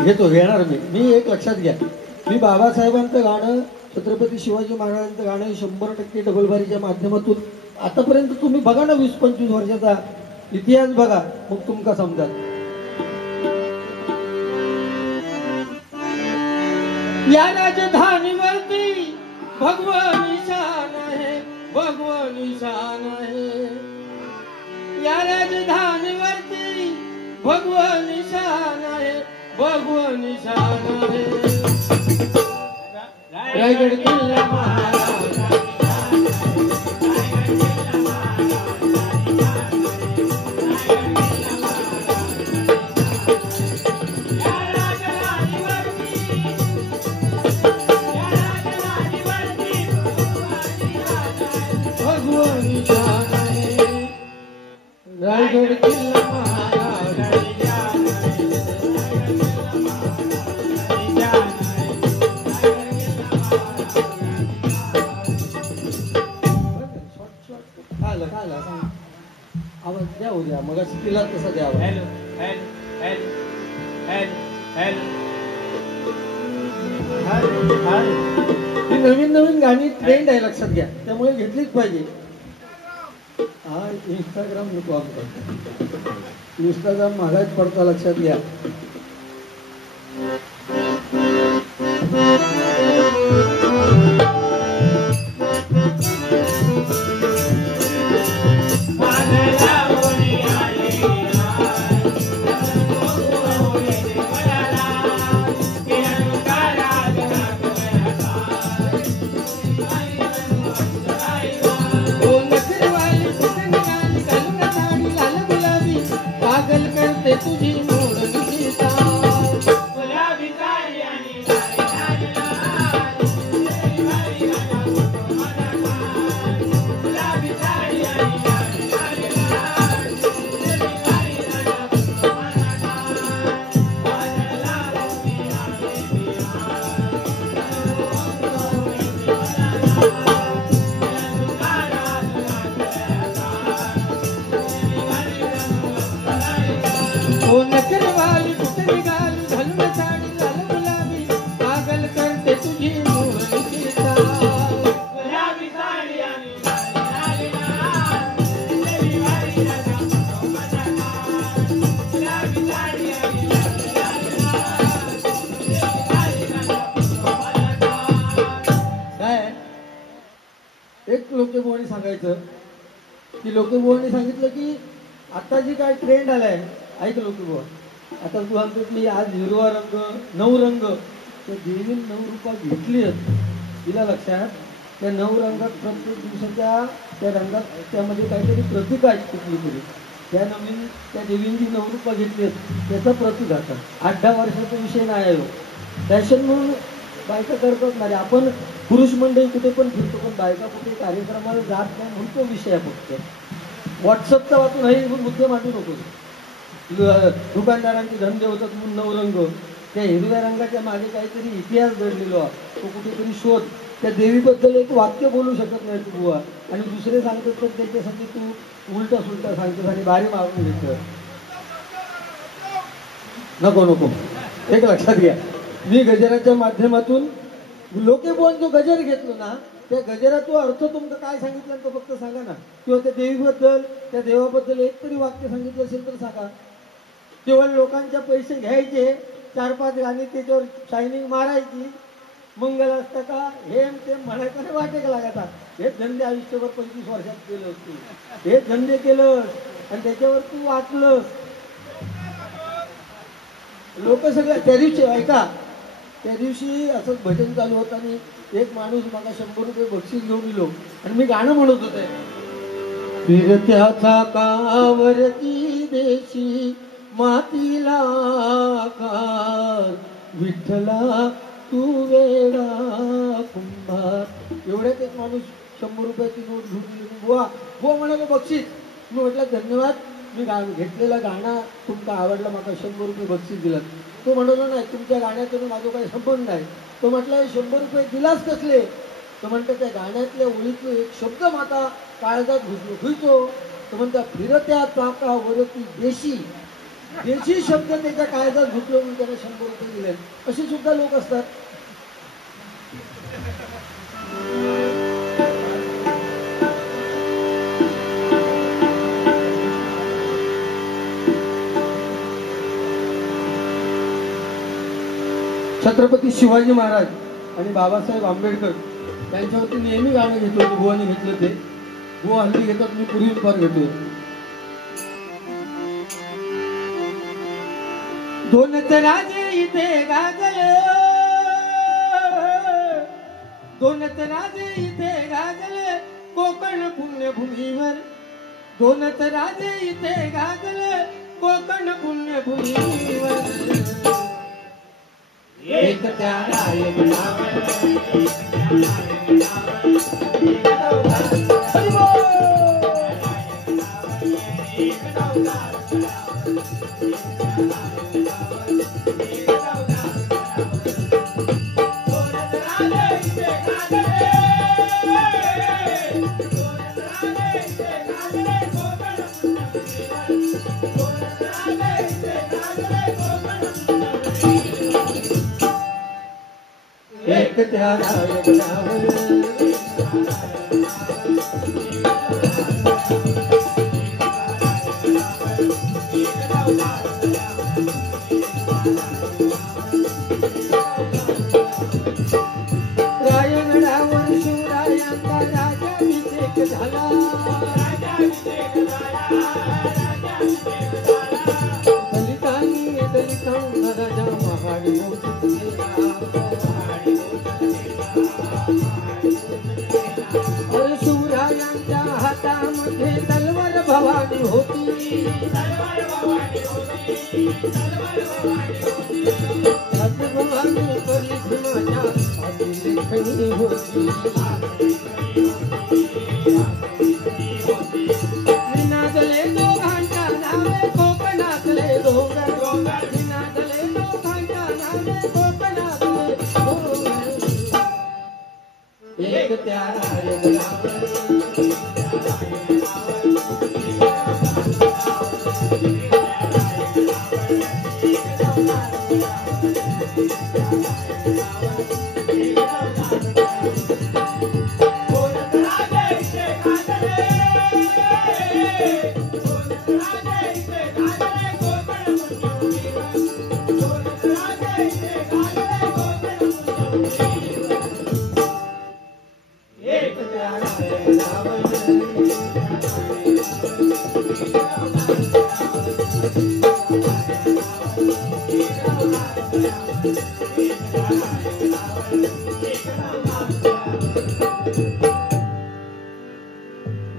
घेतो घेणार मी एक लक्षात घ्या. मी बाबासाहेबांचं गाणं, छत्रपती शिवाजी महाराजांचं गाणं 100% डबलबारीच्या माध्यमातून आतापर्यंत तुम्ही बघा ना 20-25 वर्षाचा इतिहास बघा, मग तुमका समजा. या राजधानीवरती भगवान शान आहे, भगवान शान आहे. या राजधानीवरती भगवान शान आहे, भगवान शान आहे. रायगड किल्ला महाराज, भगवान शान आहे. रायगड किल्ला आवाज द्या उद्या मग तिला तसा द्यावा. ही नवीन गाणी ट्रेंड आहे लक्षात घ्या, त्यामुळे घेतलीच पाहिजे. हा इंस्टाग्राम नको वापरतो, इंस्टाग्राम महागाच पडता लक्षात घ्या. ओ नखरवाली कुठे निघाली घालून साडी लाल गुलाबी पागल करते तुझी मोहनीची चाल गुलाबी साडी आणि लाल लाल देवी वारी राजा सोबत गुलाबी साडी आणि काय एक लोकबोवाने सांगायचं की लोकबोवाने सांगितलं की आता जी काय ट्रेंड आलाय ऐक लोकबोवा आता तू म्हणतो की आज हिरवा रंग नऊ रंग त्या देवीने 9 रूपा घेतली तिला लक्षात त्या 9 रंगात प्रत्येक दिवसाच्या त्या रंगात त्यामध्ये काहीतरी प्रतीक आहेत कुठली तरी त्या देवींची 9 रूपा घेतली त्याचं प्रतीक आता 8-10 वर्षाचा विषय नाही आहे फॅशन म्हणून बायका करतात नाही आपण पुरुष मंडळी कुठे पण फिरतो पण बायका कुठे कार्यक्रमाला जात नाही म्हणून तो विषय आहे फक्त व्हॉट्सअपचा वाचून हे मुद्दे मांडू नको दुकानदारांचे धंदे होतात म्हणून 9 रंग त्या हिरव्या रंगाच्या मागे काहीतरी इतिहास घडलेलो आहे तो कुठेतरी शोध त्या देवीबद्दल एक वाक्य बोलू शकत नाही तू बुवा आणि दुसरे सांगतात तर त्याच्यासाठी तू उलटा सुलटा सांगतोस आणि बारी मागून घेतो नको नको एक लक्षात घ्या मी गजराच्या माध्यमातून लोकेबोन जो गजर घेतलो ना त्या गजराचा अर्थ तुमचं काय सांगितलं तो फक्त सांगा ना किंवा त्या देवीबद्दल त्या देवाबद्दल एक तरी वाक्य सांगितलं असेल तर सांगा केवळ लोकांचे पैसे घ्यायचे 4-5 गाणी त्याच्यावर शायनिंग मारायची मंगलाष्टका हे ते म्हणायचं नाही वाटे लागायचा हे धंदे आयुष्यभर 25 वर्षात केलं तू हे धंदे केलं आणि त्याच्यावर तू वाचलंस लोक सगळ्या त्या दिवशी ऐका त्या दिवशी असंच भजन चालू होतं आणि एक माणूस मला 100 रुपये बक्षीस घेऊन इलो आणि मी गाणं म्हणत होते फिरत्याचा कावरती देशी मातीला कार विठ्ठला तू वेडा कुंभार एवढ्यात एक माणूस 100 रुपयाची नोट घेऊन गेली बुवा बुवा म्हणाले बक्षीस मी म्हटलं धन्यवाद मी घेतलेला गाणं तुमका आवडला मला 100 रुपये बक्षीस दिलं तो म्हणतो नाही तुमच्या गाण्यातून माझा काही संबंध नाही तो म्हटलं 100 रुपये दिलाच कसले तो म्हणतो त्या गाण्यातल्या ओळीतलं एक शब्द माता काळजात घुसतो तो म्हणतो फिरत्या चाकावरती देशी देशी शब्द त्याच्या काळजात घुसलो म्हणून त्याला 100 रुपये दिले असे सुद्धा लोक असतात छत्रपती शिवाजी महाराज आणि बाबासाहेब आंबेडकर त्यांच्यावरती नेहमी गाणं घेतलं होतं बुवाने घेतलं ते बुवा हल्ली घेतात मी पूर्वी फार घेतो दोनच राजे इथे गाजले दोनच राजे इथे गाजले कोकण पुण्यभूमीवर दोनच राजे इथे गाजले कोकण पुण्यभूमीवर एक त्याला एक एक त्याला रायगडावर शिवरायांचा राजाभिषेक झाला दलितांनी दलितांना राजा महाडी शिवरायांच्या हातामध्ये तलवार भवानी होती भवानी परी भीमाच्या हाती होती निनादले दोघांच्या नावे कोकणातले डोंगर निनादले दोघांच्या नावे कोकणातले डोंगर एक त्याला एक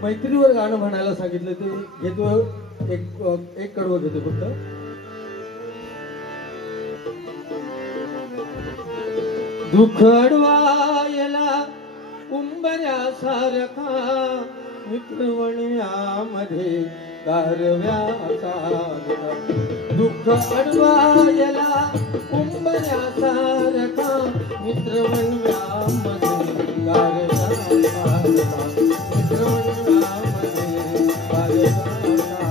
मैत्रीवर गाणं म्हणायला सांगितलं ते घेतो. एक कडवं घेतो फक्त. दुःख अडवायला उंबऱ्यासारखा मित्रवण्यामध्ये गारव्यासारखा. दुःख अडवायला उंबऱ्यासारखा मित्रवण्यामध्ये गारव्यासारखा. मित्रवण्यामध्ये गारव्यासारखा.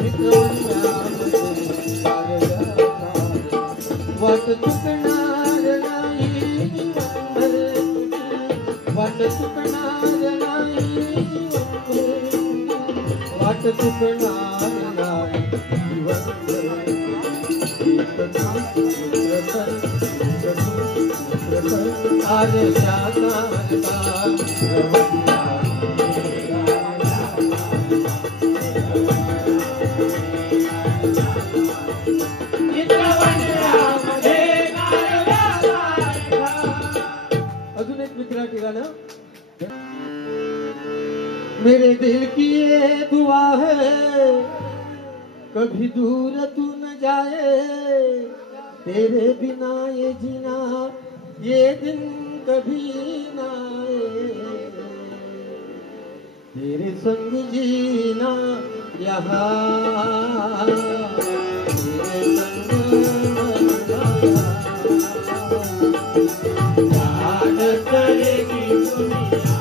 मित्रवण्यामध्ये गारव्यासारखा. वाट चुकणार नाही जीवनभर तुझी. वाट चुकणार नाही जीवनभर तुझी. वाट चुकणार नाही जीवनभर. अजून एक मित्राची गाणं. मेरे दिल की ये दुआ है कभी दूर तू न जाए. तेरे बिना ये जीना ये दिन कभी न आए. तेरे संग जीना यहाँ तेरे संग मरना. याद करेगी दुनिया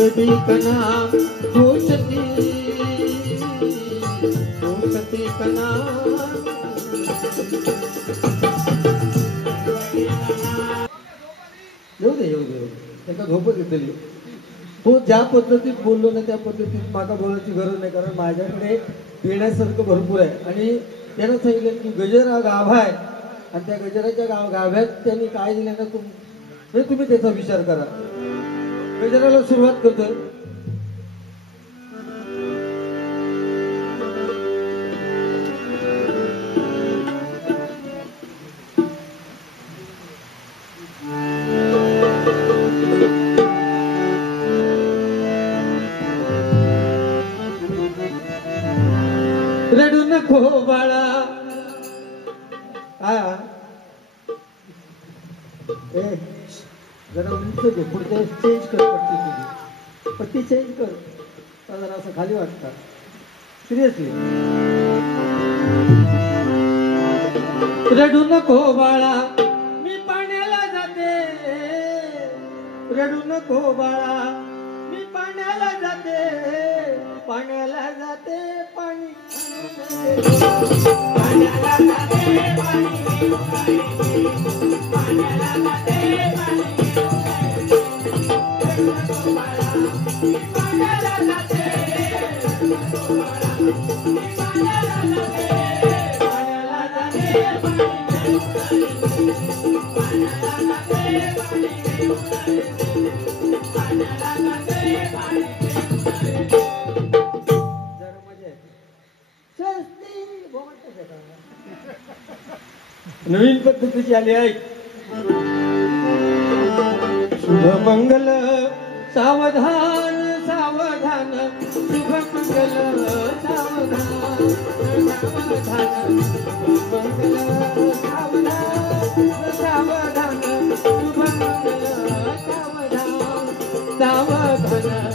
जिंदगी का नाम दोस्ती का नाम. येऊ दे त्याचा झोपच घेतली. तो ज्या पद्धतीत बोललो ना त्या पद्धतीत माका बोलायची गरज नाही, कारण माझ्याकडे पिण्यासारखं भरपूर आहे. आणि त्यानं सांगितलं की गजर हा गाभा आहे आणि त्या गजराच्या गाभ्यात त्यांनी काय दिलं ना तुम्ही त्याचा विचार करा. गजराला सुरुवात करतोय. रडू नको बाळा. जरा उंच घे. पुढच्या चेंज कर पट्टी तुझी. पट्टी चेंज कर. जरा असं खाली वाटतं. सिरियसली. रडू नको बाळा मी पाण्याला जाते. रडू नको बाळा मी पाण्याला जाते. पाण्याला जाते पाणी पाण्याला जाते पाणी पाण्याला जाते पाणी. पाण्याला जाते नवीन पद्धतीची आली आहे. शुभ मंगल सावधान सावधान. शुभ मंगल सावधान सावधान. शुभ मंगल सावधान सावधान. शुभ मंगल सावधान सावधान.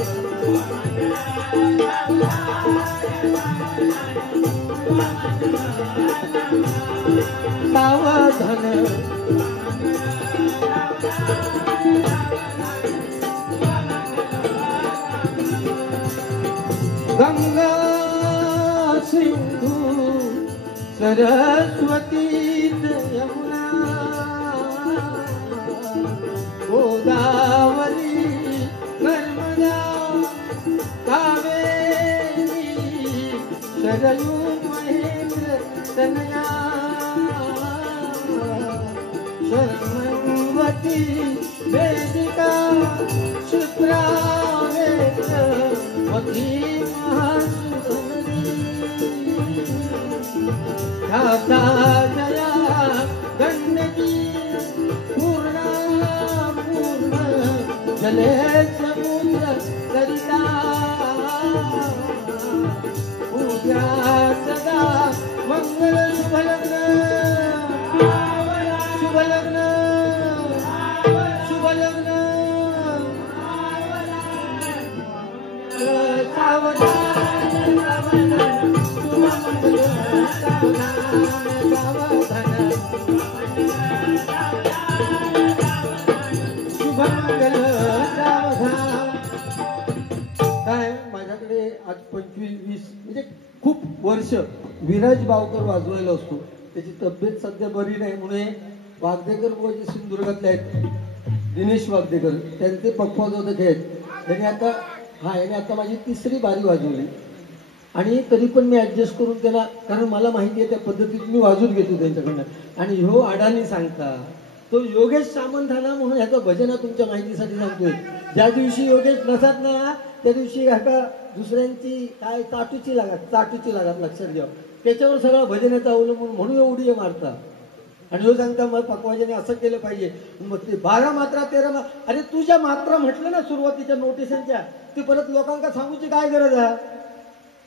सावधान गंगा सिंधू सरस्वती यमुना गोदावरी नर्मदा कावेरी सरयू महेंद्र तनया शर्मवती वेदिका शुक्रा वेदवती महासुंदरी धाता जया गंडकी पूर्णा पूर्ण जले समुद्र सरिता पूजा सदा मंगल शुभ लग्न शुभ लग्न शुभ लग्न काय माझ्याकडे आज 25-20 म्हणजे खूप वर्ष विराज बावकर वाजवायला असतो. त्याची तब्येत सध्या बरी नाही म्हणून वागदेकर जे सिंधुदुर्गातले आहेत दिनेश वागदेकर त्यांचे पक्वाजोदक आहेत. त्यांनी आता माझी 3री बारी वाजवली आणि तरी पण मी ॲडजस्ट करून त्याला, कारण मला माहिती आहे त्या पद्धतीत मी वाजून घेतो त्यांच्याकडनं. आणि ह्यो अडाणी सांगता तो योगेश सामंताना म्हणून ह्याचं भजन तुमच्या माहितीसाठी सांगतोय. ज्या दिवशी योगेश नसत ना त्या दिवशी ह्याका दुसऱ्यांची काय चाटूची लागत लक्षात घ्या. त्याच्यावर सगळं भजनाचं अवलंबून म्हणून एवढी मारता. आणि ह्यो सांगता मग पकवाजाने असं केलं पाहिजे. मग ते 12 मात्रा 13 अरे तुझ्या मात्रा म्हटलं ना सुरुवातीच्या नोटिसांच्या ते परत लोकांना सांगूची काय गरज आहे.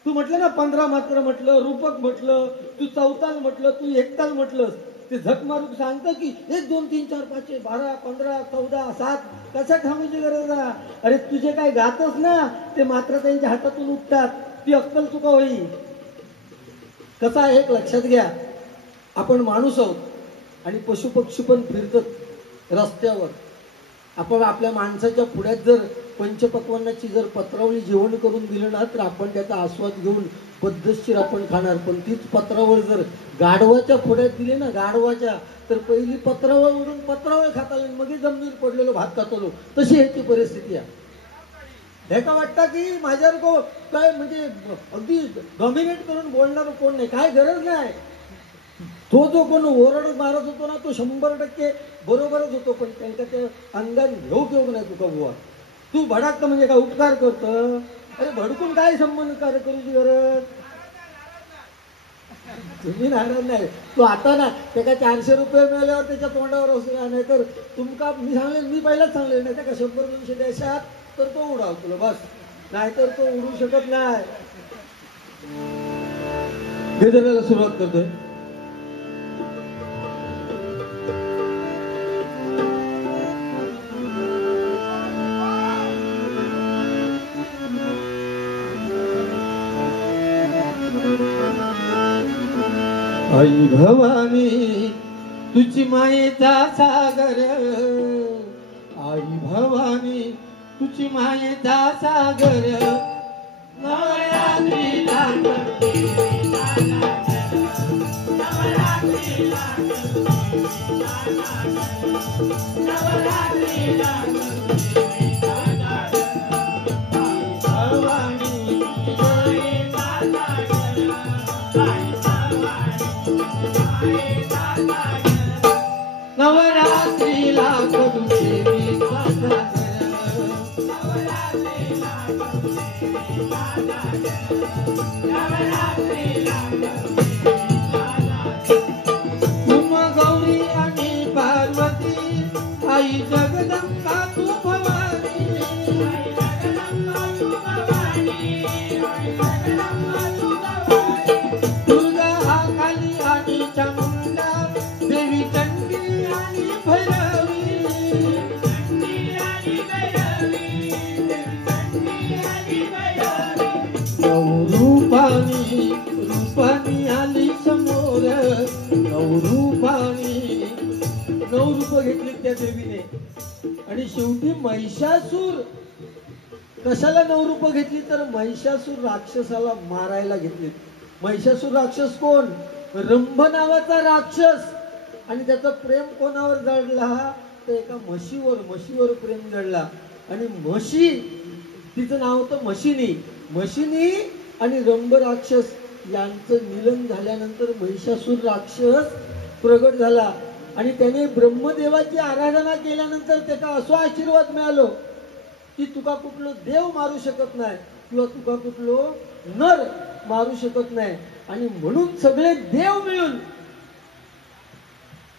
तू म्हटलं ना 15 मात्र म्हटलं, रूपक म्हटलं, तू चौताल म्हटलं, तू एकताल म्हटलंस, ते झक मारून सांगतं की 1 2 3 4 5 12 15 14 7 कसं थांबायची गरज आहे. अरे तुझे काय गातच ना ते मात्र त्यांच्या हातातून उठतात, ती अक्कल चुका होईल. कसा आहे एक लक्षात घ्या, आपण माणूस आहोत आणि पशुपक्षी पण फिरतात रस्त्यावर. आपण आपल्या माणसाच्या पुढ्यात जर पंचपक्वान्नाची जर पत्रावळी जेवण करून दिलं ना तर आपण त्याचा आस्वाद घेऊन पद्धतशीर आपण खाणार. पण तीच पत्रावळ जर गाढवाच्या पुढ्यात दिली ना गाढवाच्या, तर पहिली पत्रावळ उडून पत्रावळ खाता मग जमिनीवर पडलेलो भात खातलो. तशी ह्याची परिस्थिती आहे. हे का वाटतं की माझ्यावर काय म्हणजे अगदी डॉमिनेट करून बोलणार कोण नाही, काय गरज नाही. तो जो कोण ओरड मारत होतो ना तो 100% बरोबरच होतो. पण त्यांच्या त्या अंगाने घेऊ नाही तुका बुवा. तू भडाकतं म्हणजे काय उपकार करतं. अरे भडकून काय संबंध कार्य करूची गरज. तुम्ही नाराज नाही. तू आता ना त्याला 400 रुपये मिळाल्यावर त्याच्या तोंडावर असू नाही तर तुमका मी सांगले, मी पहिलाच सांगले नाही त्याला 100-200 द्यायच्यात तर तो उडाव तुला बस, नाहीतर तो उडू शकत नाही. गजराला सुरुवात करतोय. आई भवानी तुझी मायेचा सागर, आई भवानी तुझी मायेचा सागर, नवरात्रीला नवरात्रीला करू देवी उमा गौरी आणि पार्वती, आई जगदंबा तू भवानी, दुर्गा हा काली आणि चामुंडा, देवी चंडी आणि भैरवी, रूपानी आली समोर, नवरूपानी. 9 रूप घेतली त्या देवीने. आणि शेवटी महिषासूर, कशाला 9 रूप घेतली तर महिषासूर राक्षसाला मारायला घेतली. महिषासूर राक्षस कोण? रंभ नावाचा राक्षस. आणि त्याचं प्रेम कोणावर जडला तर एका म्हशीवर प्रेम जडला. आणि म्हशी, तिचं नाव होतं म्हशीनी. म्हशीनी आणि रंभ राक्षस यांचं मिलन झाल्यानंतर महिषासूर राक्षस प्रगट झाला. आणि त्याने ब्रह्मदेवाची आराधना केल्यानंतर त्याचा असं आशीर्वाद मिळालो की तुका कुठलं देव मारू शकत नाही किंवा तुका कुठलं नर मारू शकत नाही. आणि म्हणून सगळे देव मिळून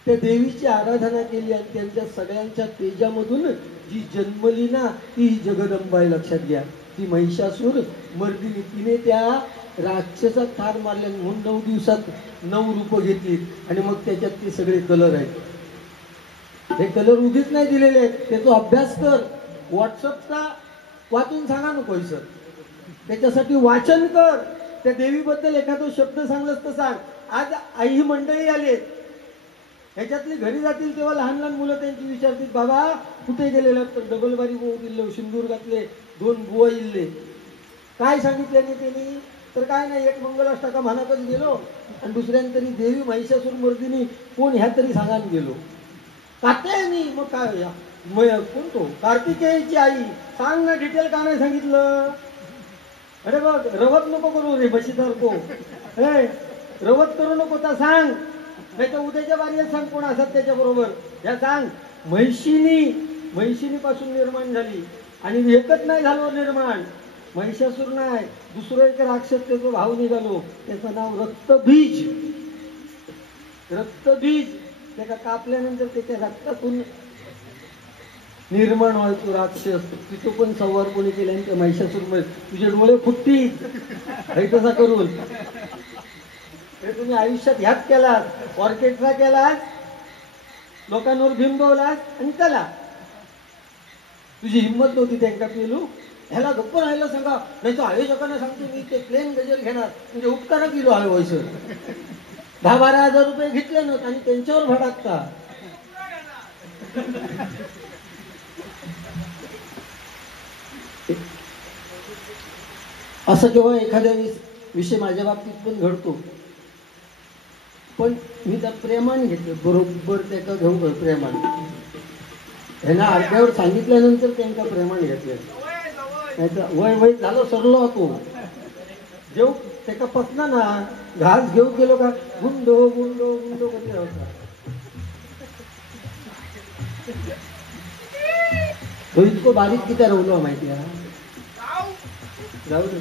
त्या देवीची आराधना केली. आणि त्यांच्या सगळ्यांच्या तेजामधून जी जन्मली ना ती जगदंबा आहे. लक्षात घ्या, ती महिषासूर मर्दिनी. तिने त्या राक्षसात ठार मारल्या. म्हणून 9 दिवसात 9 रूप घेतली. आणि मग त्याच्यात ते सगळे कलर आहेत. हे कलर उगीच नाही दिलेले आहेत. त्याचा अभ्यास कर. व्हॉट्सअपचा वाचून सांगा नको सर, त्याच्यासाठी वाचन कर. त्या देवीबद्दल एखादा शब्द सांगलंस तर सांग. आज आई मंडळी आले, ह्याच्यातली घरी जातील तेव्हा लहान लहान मुलं त्यांची विचारतील, बाबा कुठे गेलेलं? तर डबलबारी बुवा इल्ले, सिंधुदुर्गातले 2 बुवा इल्ले. काय सांगितले त्यांनी? तर काय नाही, एक मंगलाष्टका म्हणतच गेलो आणि दुसऱ्याने तरी देवी महिषासूर मर्दिनी कोण ह्या तरी सांगायला गेलो. कात्यायनी. मग काय कोण तो? कार्तिकेयची आई. सांग ना, डिटेल का नाही सांगितलं? अरे बघ, रवत नको करू रे म्हशीसारखो. रवत करू नको, तर सांग. नाही तर उद्याच्या बारीत सांग कोण असत त्याच्या बरोबर. या सांग. म्हैशिनी पासून निर्माण झाली. आणि एकच नाही झालो निर्माण, महिषासूर नाही, दुसरं एक राक्षस त्याचा भाव निघालो. त्याचं नाव रक्तबीज. रक्तबीज त्याला कापल्यानंतर त्याच्या रक्तातून निर्माण व्हायचो राक्षस. तिथं पण संवार कोणी केल्याने त्या महिषासूर मध्ये तुझे डोळे फुटतील हे तसा करून. हे तुम्ही आयुष्यात ह्याच केलात, ऑर्केस्ट्रा केलात, लोकांवर बिंबवलात आणि चला. तुझी हिंमत नव्हती त्यांना पेलू. ह्याला गप्प राहायला सांगा, नाही तर आयोजकांना सांगतो मी ते प्लेन गजल घेणार. म्हणजे उपकारा किलो आहे वैस 10-12 हजार रुपये घेतले नव्हते आणि त्यांच्यावर भडाकता. असं केव्हा एखाद्या विषय माझ्या बाबतीत पण घडतो. पण मी त्या प्रेमाने घेतलं, बरोबर त्याचा घेऊ प्रेमाने. ह्यांना अर्ध्यावर सांगितल्यानंतर त्यांना प्रेमाने घेतलं. वय वय झालं सरलो होतो जेव त्याचा पसना ना घास घेऊ गेलो का गुंडो गुंडो गुंडो कधी होता. तो इतको बारीक किती रवलो माहिती आहे. जाऊ दे,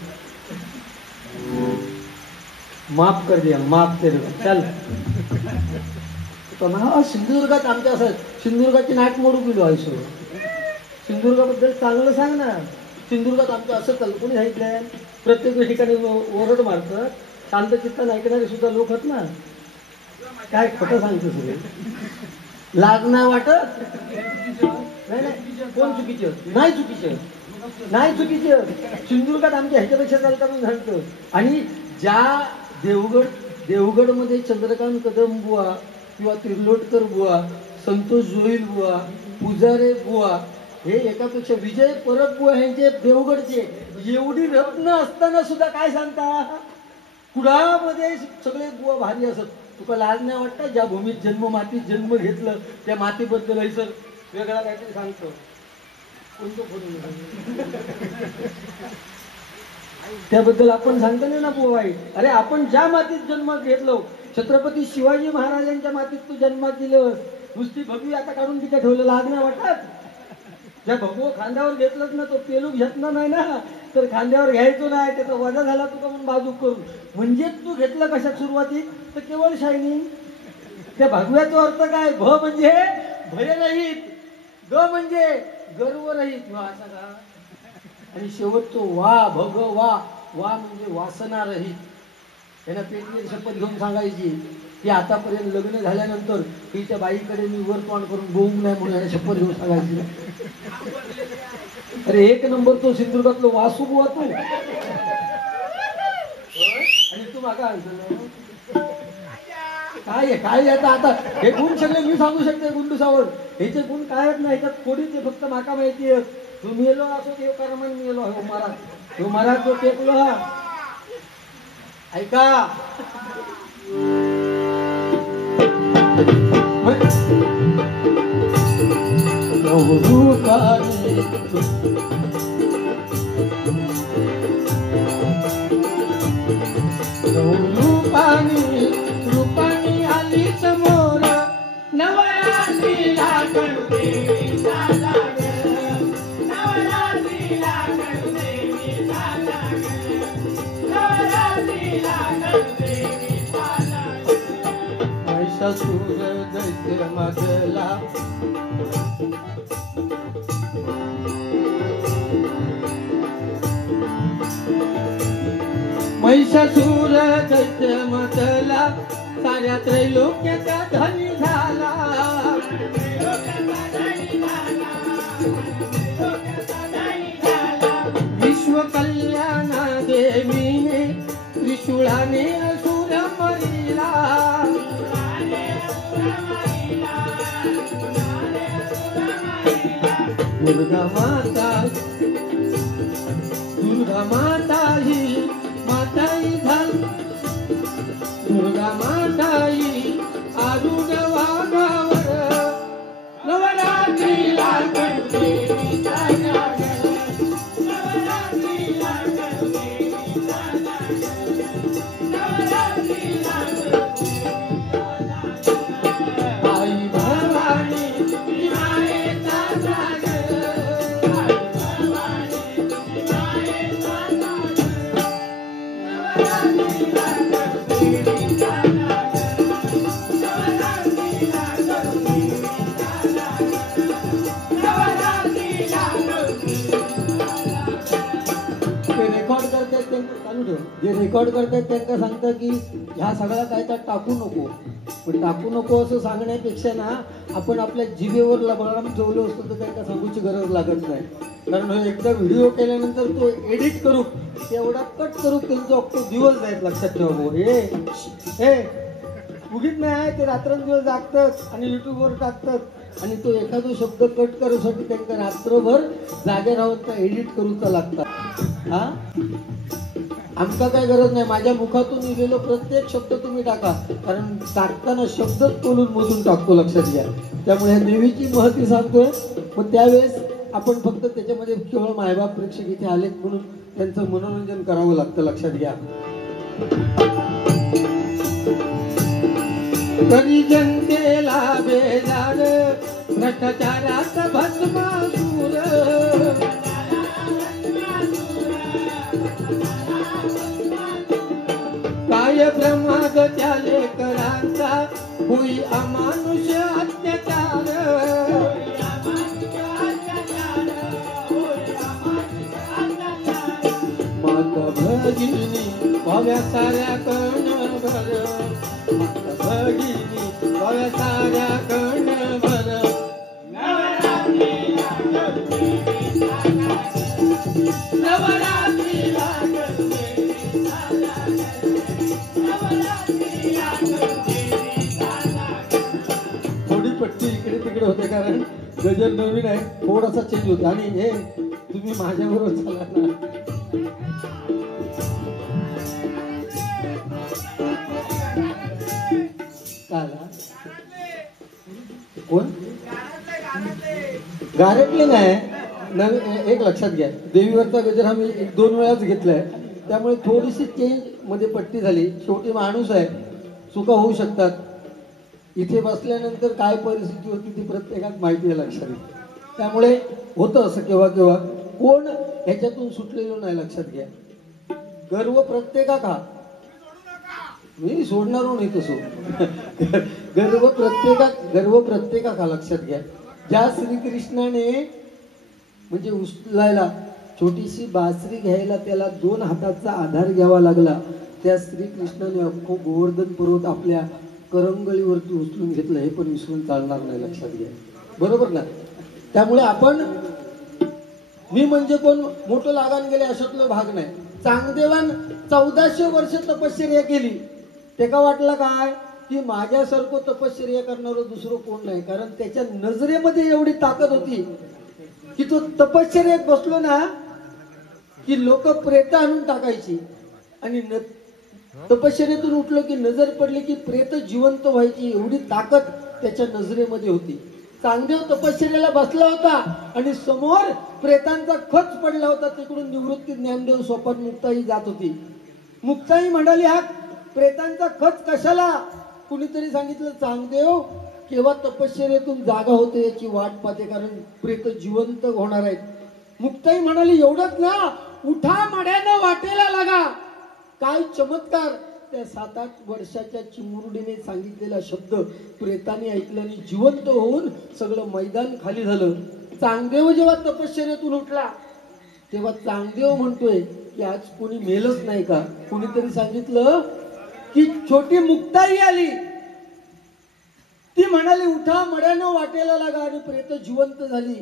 माफ कर दिया, माफ कर. चल सिंधुदुर्गात आमच्या असं सिंधुदुर्गाची नाट मोडू गेलो आहे. सिंधुदुर्गाबद्दल चांगलं सांग ना. सिंधुदुर्गात आमचं असं कल्पनी सांगितलंय. प्रत्येक ठिकाणी ओरड मारतात, शांत चित्ताने ऐकणारे सुद्धा लोक आहेत ना. काय खोटं सांगतो सगळे. लाज नाही वाटत? नाही नाही, कोण चुकीचे? नाही चुकीचे, नाही चुकीचे. सिंधुदुर्गात आमच्या ह्याच्यापेक्षा चालतं मी सांगतो. आणि ज्या देवगड मध्ये चंद्रकांत कदम बुवा किंवा तिर्लोटकर बुवा, संतोष जोईल बुवा, पुजारे बुवा, हे एकापेक्षा विजय परब बुवा यांचे देवगडचे एवढी रत्न असताना सुद्धा काय सांगता, कुडामध्ये सगळे बुवा भारी असत. तुका लाज नाही वाटतं? ज्या भूमीत मातीत जन्म घेतलं त्या मातीबद्दल सर वेगळा काहीतरी सांगतो. त्याबद्दल आपण सांगतो ना बुवा, अरे आपण ज्या मातीत जन्म घेतलो, छत्रपती शिवाजी महाराजांच्या मातीत तू जन्मात दिलं, नुसती भगवी आता काढून तिथे ठेवलं, लाज नाही वाटत? ज्या भगवं खांद्यावर घेतलंच ना, तो पेलू घेतला नाही ना, तर खांद्यावर घ्यायचो नाही, त्याचा वजा झाला तुका म्हणून बाजूक करून. म्हणजे तू घेतलं कशात सुरुवातीत? तर केवळ शायनिंग. त्या भगव्याचा अर्थ काय? भ म्हणजे भयरहित, ग म्हणजे गर्वरहित, असा का? आणि शेवटतो वा, भग वा, वा म्हणजे वासना रहित. त्यांना पेटलेली शपथ घेऊन सांगायची की आतापर्यंत लग्न झाल्यानंतर तिच्या बाईकडे मी वर तोंड करून बोलू नाही म्हणून याने शपथ घेऊन सांगायची. अरे 1 नंबर तो सिंधुदुर्गातलो वासू बुवा तू. आणि तू मागा आणतो काय आहे आता हे गुण सगळे मी सांगू शकते गुंडूसावर ह्याचे गुण काय आहेत ना ह्याच्यात थोडीच फक्त माका माहिती आहे तू मेलो असो देव कर्मन मेलो हो महाराज तो टेकलो हा ऐका रूपानी आली समोर नवरात्रीला गणदेवीचा लागल नवरात्रीला गणदेवीचा लागल नवरात्रीला गणदेवीचा लागल महिषासूर दैत्य मागला महिषासूर दैत्य मतला साऱ्या त्रैलोक्याचा धनी झाला विश्व कल्याणा देवीने त्रिशूळाने असुर मरिला दुर्गा माता ही माताई झाल दुर्गा माताई आरुण वाघावर नवरात्रीला गणदेवीचा लागल नवरात्रीला गणदेवीचा लागल नवरात्रीला आई भवानी मायेचा जागर जे रेकॉर्ड करतात त्यांना सांगतात की ह्या सगळ्या काय तर टाकू नको पण टाकू नको असं सांगण्यापेक्षा ना आपण आपल्या जिभेवर लबडाम ठेवलो असतो तर त्यांना सांगूची गरज लागत नाही कारण एकदा व्हिडिओ केल्यानंतर तो एडिट करू तेवढा कट करू त्यांचा अख्खो दिवस जायत लक्षात ठेवा भाऊ हे उगीच नाही ते रात्रंदिवस जागतात आणि युट्यूबवर टाकतात आणि तो एखादा शब्द कट करूसाठी त्यांना रात्रभर जागे राहून एडिट करूचा लागतात हा आमका काय गरज नाही माझ्या मुखातून निघलेलो प्रत्येक शब्द तुम्ही टाका कारण टाकताना शब्दच तोलून मोजून टाकतो लक्षात घ्या त्यामुळे ह्या देवीची महती सांगतोय पण त्यावेळेस आपण फक्त त्याच्यामध्ये केवळ मायबाप प्रेक्षक इथे आलेत म्हणून त्यांचं मनोरंजन करावं लागतं लक्षात घ्या कधी जनतेला बेजार भ्रष्टाचारात भस्मासूर काय प्रमाद त्या लेकरांचा होई अमानुष अत्याचार माता भगिनी व्हाव्या साऱ्या कणभर माता भगिनी व्हाव्या साऱ्या कणभर नवरात्रीला थोडी पट्टी इकडे तिकडे होते कारण गजर नवीन आहे थोडासा चेंज होता आणि हे तुम्ही माझ्याबरोबर चला ना कोण गारटले नाही नवीन एक लक्षात घ्या देवीवरचा गजर हा मी 1-2 वेळाच घेतलाय त्यामुळे थोडीशी चेंज मध्ये पट्टी झाली शेवटी माणूस आहे चुका होऊ शकतात इथे बसल्यानंतर काय परिस्थिती होती ती प्रत्येकात माहिती आहे लक्षात त्यामुळे होतं असं केव्हा केव्हा कोण ह्याच्यातून सुटलेलो नाही लक्षात घ्या गर्व प्रत्येकाक हा मी सोडणार नाही तसो गर्व प्रत्येकाक हा लक्षात घ्या ज्या श्रीकृष्णाने म्हणजे उचलायला छोटीशी बासरी घ्यायला त्याला 2 हाताचा आधार घ्यावा लागला त्या श्रीकृष्णाने अख्खो गोवर्धन पर्वत आपल्या करंगळीवरती उचलून घेतलं हे पण विसरून चालणार नाही लक्षात घ्या बरोबर ना त्यामुळे आपण मी म्हणजे कोण मोठं लागान गेले अशातला भाग नाही 1400 वर्ष तपश्चर्या केली. त्याला वाटलं काय की माझ्यासारखं तपश्चर्या करणारं दुसरं कोण नाही, कारण त्याच्या नजरेमध्ये एवढी ताकद होती की तो तपश्चर्यात बसलो ना की लोक प्रेत आणून टाकायची, आणि तपश्चर्यातून उठलो की नजर पडली की प्रेत जिवंत व्हायची, एवढी ताकद त्याच्या नजरेमध्ये होती. चांगदेव तपश्चर्याला बसला होता आणि समोर प्रेतांचा खच पडला होता. तिकडून निवृत्ती ज्ञानदेव सोपान मुक्ताई जात होती. मुक्ताई म्हणाली, हा प्रेतांचा खच कशाला? कुणीतरी सांगितलं, चांगदेव केव्हा तपश्चर्यातून जागा होते याची वाट पाहते, कारण प्रेत जिवंत होणार आहेत. मुक्ताई म्हणाली, एवढंच ना, उठा मड्यानं वाटेला लागा. काय चमत्कार! त्या 7-8 वर्षाच्या चिमुरडीने सांगितलेला शब्द प्रेताने ऐकलं आणि जिवंत होऊन सगळं मैदान खाली झालं. चांगदेव जेव्हा तपश्चर्यातून उठला तेव्हा चांगदेव म्हणतोय की आज कोणी मेलच नाही का? कोणीतरी सांगितलं की छोटी मुक्ताई आली, ती म्हणाली उठा मड्यानं वाटेला लागा, आणि प्रेत जिवंत झाली.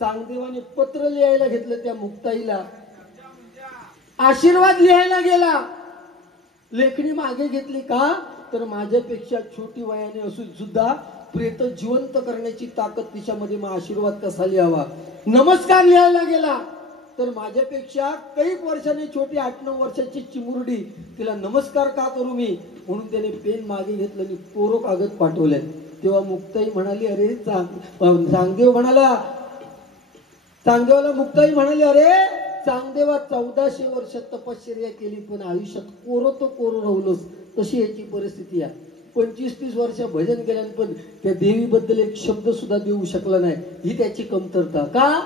चांगदेवाने पत्र लिहायला घेतलं त्या मुक्ताईला, आशीर्वाद लिहायला गेला. लेखणी मागे घेतली का तर माझ्यापेक्षा छोटी वयाने असून सुद्धा प्रेत जिवंत करण्याची ताकद तिच्यामध्ये, मग आशीर्वाद कसा लिहावा. नमस्कार लिहायला गेला तर माझ्यापेक्षा काही वर्षाने छोटी 8-9 वर्षाची चिमुरडी, तिला नमस्कार का करू मी, म्हणून त्याने पेन मागे घेतलं आणि कोरो कागद पाठवले. तेव्हा मुक्ताई म्हणाली, अरे चांगदेव म्हणाला, चांगदेवाला मुक्ताई म्हणाली, अरे चांगदेवा 1400 वर्ष तपश्चर्या केली पण आयुष्यात कोरो तो कोरो राहुलोस, तशी याची परिस्थिती आहे. 25-30 वर्ष भजन केल्यानं पण त्या देवीबद्दल एक शब्द सुद्धा देऊ शकला नाही, ही त्याची कमतरता. का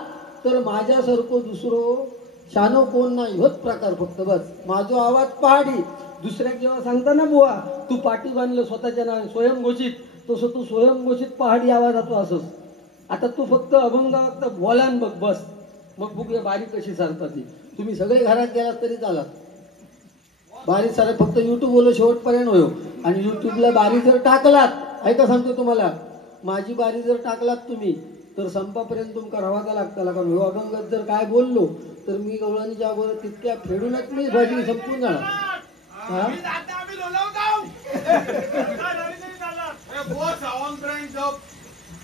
तर माझ्यासारखं दुसरं शानो कोण नाही होत प्रकार, फक्त बस माझा आवाज पहाडी. दुसऱ्या जेव्हा सांगता ना बुवा तू पाठी बांधलं स्वतःच्या नावाने स्वयंघोषित, तसं तू स्वयंघोषित पहाडी आवाजातो असंच. आता तू फक्त अभंग फक्त बोलान बघ बस, मग बघूया बारीक कशी चालतात ती. तुम्ही सगळे घरात गेलात तरी चाला, बारीक सारे फक्त युट्यूब बोलो शेवटपर्यंत होयो. आणि युट्यूबला बारी जर टाकलात, ऐका सांगतो तुम्हाला, माझी बारी जर टाकलात तुम्ही तर संपापर्यंत तुमका रवागा लागताला, कारण ह्यो अभंगात जर काय बोललो तर मी गवळणीच्या अगोदर तितक्या फेडूनच मी भाजी संपून जाणार. हा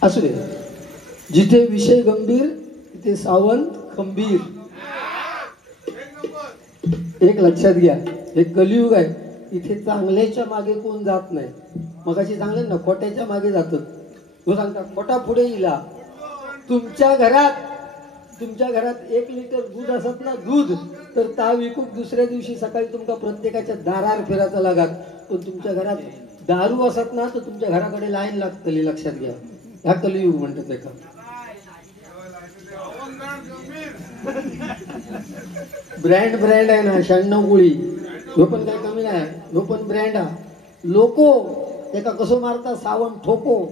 असू दे, जिथे विषय गंभीर तिथे सावंत खंबीर. एक लक्षात घ्या, हे कलियुग आहे, इथे चांगल्याच्या मागे कोण जात नाही. मगाशी सांगलं ना, खोट्याच्या मागे जातात. तो सांगता खोटा पुढे येला. तुमच्या घरात 1 लिटर दूध असत ना, दूध तर ता विकूक दुसऱ्या दिवशी सकाळी तुमका प्रत्येकाच्या दारार फिरायचा लागत. पण तुमच्या घरात दारू असत ना तर तुमच्या घराकडे लाईन लागतली. लक्षात घ्या, ह्या कलियुग म्हणतात. एका ब्रँड आहे ना, 96 गोळी, ह्यो पण काही कमी नाही, ह्यो पण ब्रँड हा. लोको एका कसं मारता, सावंत ठोको.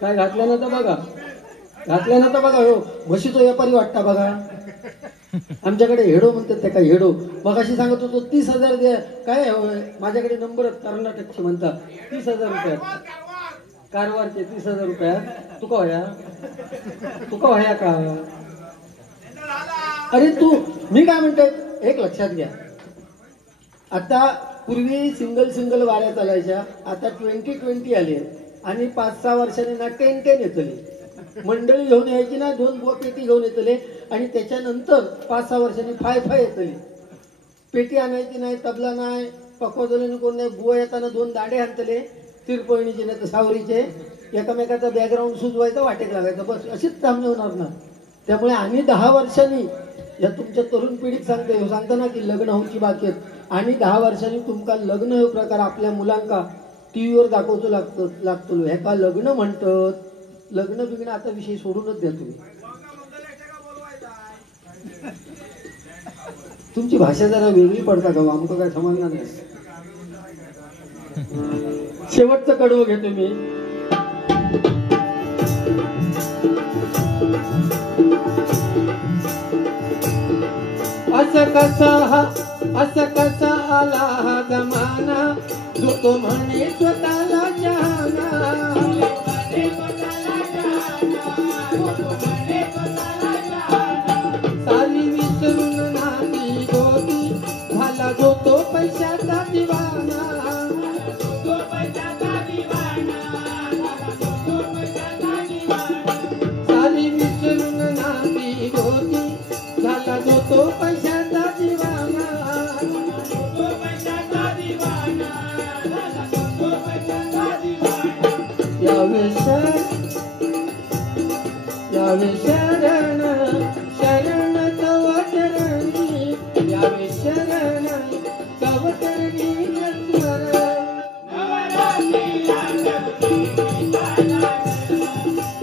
काय घातल्यानंतर बघा हो, म्हशीचा व्यापारी वाटता बघा. आमच्याकडे हेडो म्हणतात, त्या काय हेडो. मग अशी सांगत होतो 30,000 द्या. काय माझ्याकडे नंबर कर्नाटकचे म्हणतात, 30,000 रुपयात कारवारचे 30,000 रुपयात तुका व्हाया का? अरे तू, मी काय म्हणतोय, एक लक्षात घ्या, आता पूर्वी सिंगल वाऱ्या चालायच्या, आता 2020 आले आणि 5-6 वर्षांनी ना 10 येतली. मंडळी घेऊन यायची ना, 2 बुवा पेटी घेऊन येतले, आणि त्याच्यानंतर 5-6 वर्षांनी 5 येतली. पेटी आणायची नाही, तबला नाही, पकवाजोलीने कोण नाही, बुवा येताना 2 दाडे आणतले, तिरपळणीचे नाही तर सावरीचे, एकामेकाचा बॅकग्राऊंड सुजवायचा, वाटेक लागायचा, बस अशीच सामने होणार ना. त्यामुळे आणि 10 वर्षांनी, या तुमच्या तरुण पिढीत सांगता ना की लग्न होऊची बाकी आहेत, आणि 10 वर्षांनी तुमका लग्न हे प्रकार आपल्या मुलांका टीव्हीवर दाखवतो लागतो. ह्याका लग्न म्हणतात. लग्न बिग्न आता विषय सोडूनच द्या तुम्ही. तुमची भाषा जरा वेगळी पडता का, आमचं काय समजणार नाही. शेवटचं कडवं घेतो मी. असं कसा आला हा जमाना, जो म्हणे स्वतःला जाना. साली विसरू यावे शरण शरण तव चरणी यावे शरण तव चरणी स्मरण नवरात्रीला करते मी जागर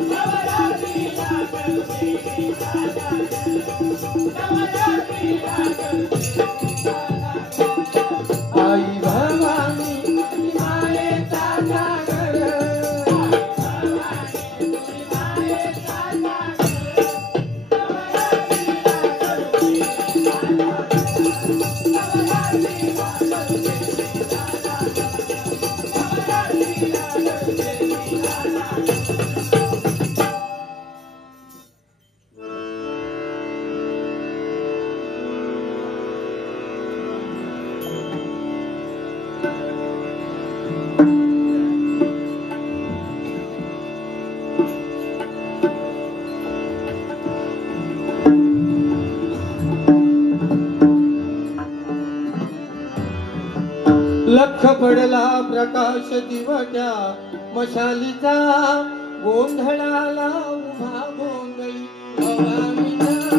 नवरात्रीला करते मी जागर नवरात्रीला करते आई भवानी मायेचा सागर लख पडला प्रकाश दिवट्या मशालीचा गोंधळाला उभा गोंधळी भवानीचा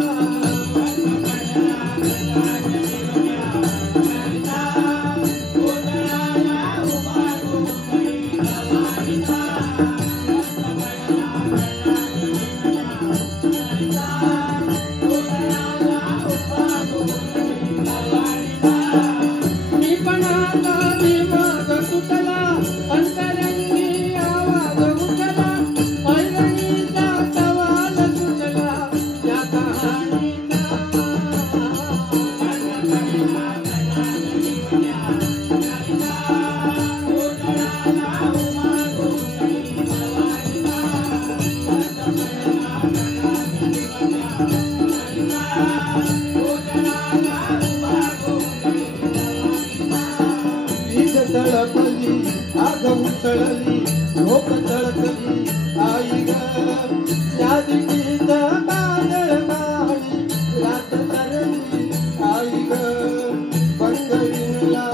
तळपली आग उसळली झोप तळकली आई ग या दिगीत काजळ माळी रात सरली आई ग पंढरीला